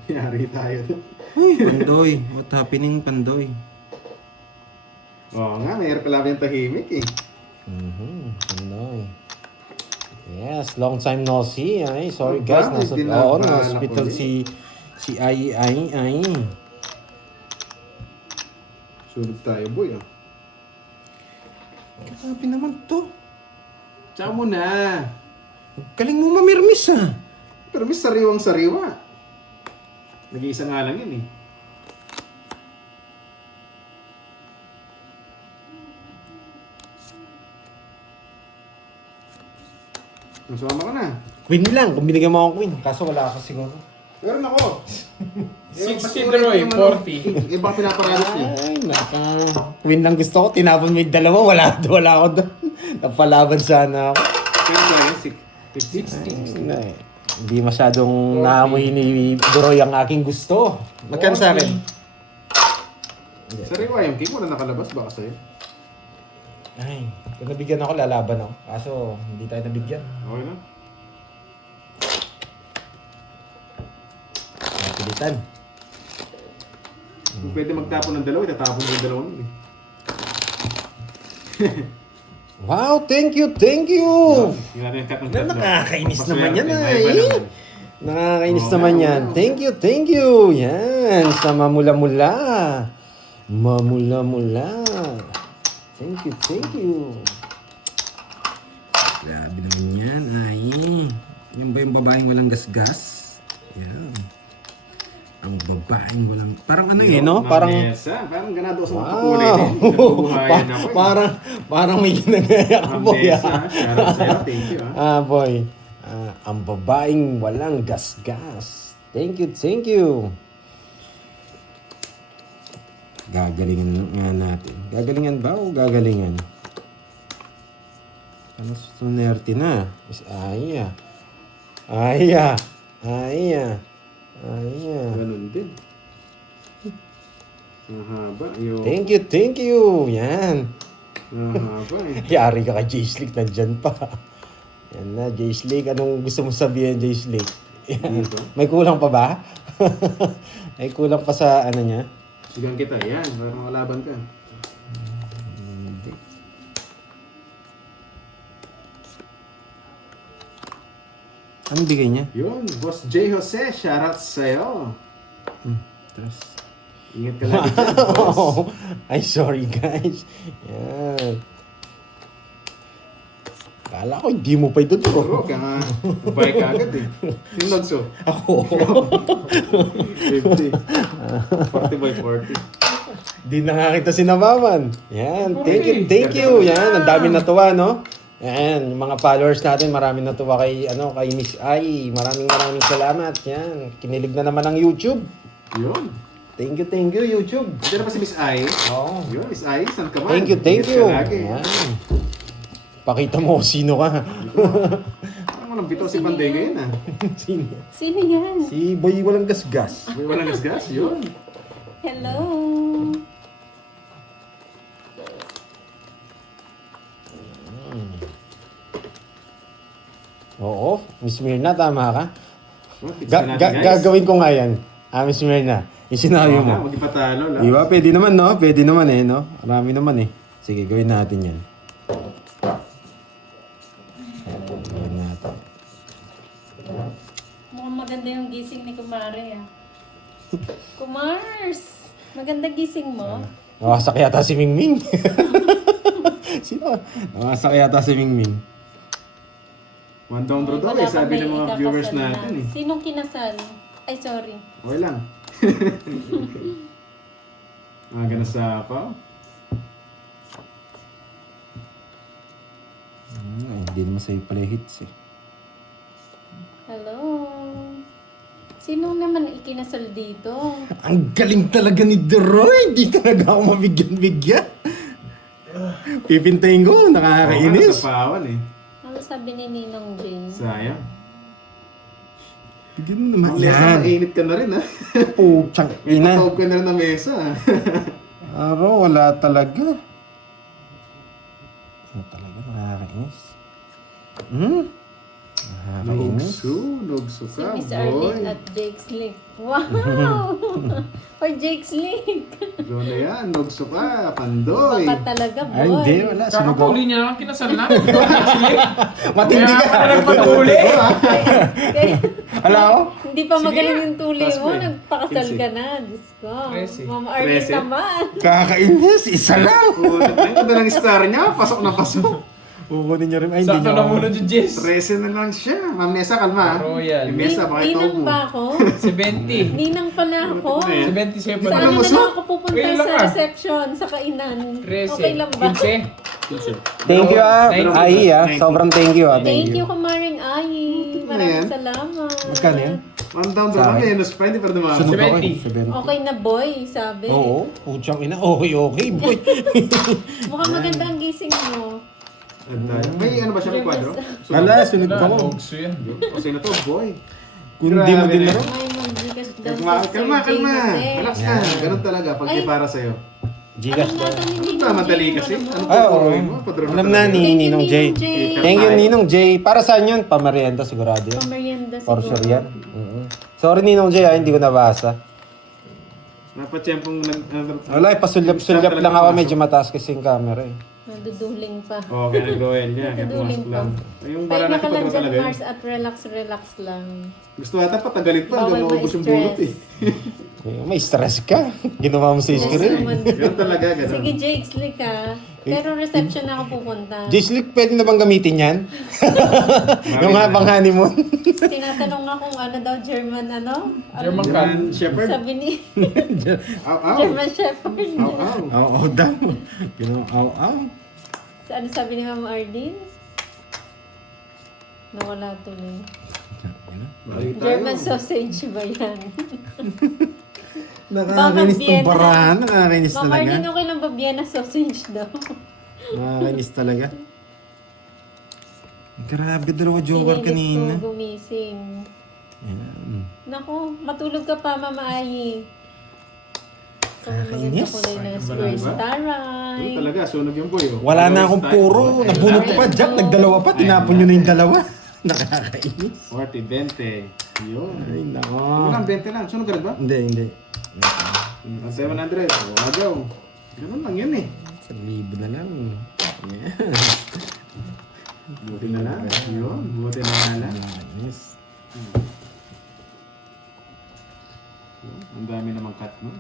Yari tayo dun. Pandoy, what happening Pandoy? Oo nga, mayroon pala yung tahimik eh. Pandoy. Yes, long time no see. Ay, sorry Oh, guys, bakit? nasa Binabahan na ako hospital ulit. si Ai. Sulit tayo boy ah. Grabe naman to. Tsaka mo na. Galing mo mamirmis ah. Pero may sariwang sariwa. Nag-iisa nga lang yun eh. Masama ka na. Queen lang, kung binigyan mo ako queen. Kaso wala ka siguro. Meron ako. 60 Duroy, 40. Eh baka pinaparalos niya. Ay, naka. Queen lang gusto ko. Tinapon mo yung dalawa. Wala ako doon. Napalaban sana ako. Kaya ba yun? 60. Ay, hindi masyadong naamoy ni Duroy ang aking gusto. Magkano sa akin? Sariwa yung cake mo na nakalabas baka sa'yo. Ay, kung nabigyan ako, lalaban ako. Kaso, hindi tayo nabigyan. Okay na. Napilitan. Kung pwede magtapon ng dalawa, itatapon mo yung dalawa nun eh. Wow, thank you, thank you! Yung natin yung cut ng Na, tatlo. nakakainis Paswerte, naman yan may ay. iba naman. Nakakainis Oo, naman oo, yan. oo. Thank you. Yan, sa mamula-mula. Mamula-mula. Thank you. Grabe naman yan, ay. Yan ba yung babaeng walang gasgas? Yan. Ang babaeng walang... Parang ano eh, no? Parang... Parang ganado sa mga Wow. pakulay din. Nabubuhayan ako eh. Parang may ginagaya ka, boy. Mesa, shoutout sa'yo. Thank you Boy. Ang babaeng walang gasgas. Thank you. Gagalingan nga natin. Gagalingan ba o gagalingan? Ano sunerte na? Is Aya. Ganun din. Mahaba. Yung... Thank you. Yan. Mahaba eh. Yari ka kay J-Slick, nandyan pa. Yan na, J-Slick. Anong gusto mo sabihin, J-Slick? Yan. Dito. May kulang pa ba? May kulang pa sa ano niya? Sigang kita. Yan. Para makalaban ka. Hindi. Anong bigay niya? Yun. Boss J. Jose. Shoutout sa'yo. Tres. Ingat ka lagi dyan, boss. Ay, sorry guys. Yan. Kala ko, hindi mo pa ito to. Bro, kaya nga. Bye ka agad eh. Yung nagso. Ako. 50. 40 by 40. Di nakakita si Namaman. Yan. Thank you. Yan. Ang dami natuwa, no? Yan. Yung mga followers natin, maraming natuwa kay Miss Ai. Maraming salamat. Yan. Kinilig na naman ang YouTube. Yun. Thank you, YouTube. Diyan na pa si Miss Ai. Oo. Yun, Miss Ai. Saan ka man? Thank you. Ingat ka lagi. Yan. Pakita mo kung sino ka. Ano nang bitaw si Panday ngayon ah. Sino? Sino yan? Si Boy Walang Gasgas. May walang gasgas. Yun. Hello. Oo, Miss Mirna, tama ka. Oh, pizza natin, guys. Gagawin ko nga yan. Miss Mirna, yung sinabi mo. Huwag ipatalo lang. Di ba? Pwede naman, no? Pwede naman eh, no? Marami naman eh. Sige, gawin natin yan. Gawin natin. Mukhang maganda yung gising ni Kumare ah. Kumars! Maganda gising mo. Nawasak yata si Mingming. Sino? Nawasak yata si Mingming. One down road daw Wala eh. Sabi kami ng mga viewers ikakasal natin na. eh. Sinong kinasal? Ay, sorry. Okay lang. Aga na sa pa. Hindi naman sa'yo pala hits eh. Hello. Sino naman ikinasal dito? Ang galing talaga ni Deroy! Di talaga ako mabigyan-bigyan. Pipintayin ko, Sa nakakainis. pawan eh. Ano sabi ni Ninong Jane? Sayang. Hindi naman Ang mesa, yan. mainit ka na rin ha. Puchang May ina. patawag ka na rin na mesa. Aro, wala talaga. Wala talaga, nakakainis. Nakakainis. Nugso Si ka, Miss boy. Arlene at Jake Slick. Wow! Or Jake Slick. Doon na yan, nugso ka, pandoy. Baka talaga, boy. Ay, hindi, wala. Sunog ako. Kakapuli niya lang kinasal na. Matindi Kaya ka. ka nagpatuli. Wala ako? Hindi pa Sige magaling nga. yung tuli mo. Classmate. Nagpakasal ka na. Diyos ko. Trece. Mama Arlene 13. naman. Kakainis, isa lang. Kunat na yung ganda ng star niya, pasok na pasok. Kukunin niyo rin. Ay, hindi Sakto niyo na muna dyan, Jess. 13 na lang siya. Ma'am Nessa, kalma. Royal. Yung mesa, baka ito Ninang mo. pa ako? 70. Ninang pala ako. 77 Saan Ano mo, na so? lang ako pupunta Kailan sa ka? reception, sa kainan? 13. Okay lang ba? 15. Thank you Thank you. Ai Sobrang thank you Thank you, Kumaring Ai. na yan. Maraming salamat. Magkano yan? One down Sa doon akin? na, minus pa, hindi pa rin dumaan. Sunog ako 70. Okay na boy, sabi. Oo, puchang ina. Okay, boy. Mukhang maganda ang gising mo. May ano ba siya, may kwadro? Wala, sunog Wala, ka mo. nogso yan. O sino to, boy? Kung di mo din Grabe. laro. May mag-Gcash daw Kalma, si Sir kalma, Jay kalma. Jose. Relax na. Ganun talaga, pag Ay. para sa'yo. Gcash Alam daw. natin ni Ano Ninong ba, madali Jay, kasi? ano mo? Ano Ah, oo. tuturuin mo? Padrón Alam na talaga. ni Thank you, Ninong Jay. Ninong Jay. Thank you, Ninong Jay. Para saan yun? Pamerienda sigurado yun. Pamerienda For siguro. sure yan. Sorry, Ninong Jay, hindi ko nabasa. Napatsyempong Wala, pasulyap-sulyap lang ako. Medyo mataas kasi yung camera eh. Naduduling pa. Oo, kaya nag-royal niya. Kaya Naduduling pumasok lang. Ay, yung Pahinga Baranaki ka pa lang daw dyan, talaga yun. Mars, at relax lang. Gusto ata patagalin pa hanggang Bawal maubos yung ma-stress. bunot eh. May stress ka. Ginawa mo sa Yes, screen. naman. Ganun talaga, ganun. Sige, Jake, slick ka. Pero reception na ako pupunta. J-Slick, pwede na bang gamitin yan? Yung Marami na. habang honeymoon. Tinatanong nga kung ano daw, German ano? German German Shepherd. Sabi ni Aw, aw. German Shepherd. Aw, aw. Oo, daw. Oo. Ano sabi ni Mama Ardeen? Nawala tuloy. Balik tayo. German sausage ba yan? Nakakainis Baka tong Vienna. barahan. Nakakainis Mama talaga. Ardeen, okay lang ba Vienna sausage daw? Nakakainis talaga. Grabe, dalawa joker kanina. Pinilit ko gumising. Yan. Naku, matulog ka pa, Mama Ayi. Ito ang maganda Nakakainis. kulay ng Ay, Spurs ba? Taray. Yun talaga, sunog yung boy. Oh. Wala na akong Tayo. puro. Ay, Nabunot ko pa, Ay, Jack. no. Nagdalawa pa. Tinapon nyo na yung dalawa. Nakakainis. 40, 20. Yun. Ay, nako. Ano lang, 20 lang. Sunog ka rin ba? Hindi. Ang 700. Wagaw. Ganun lang yun eh. 1,000 na lang. Yan. Buti na lang. Yun, buti na lang. Yes. Ang dami namang cut mo.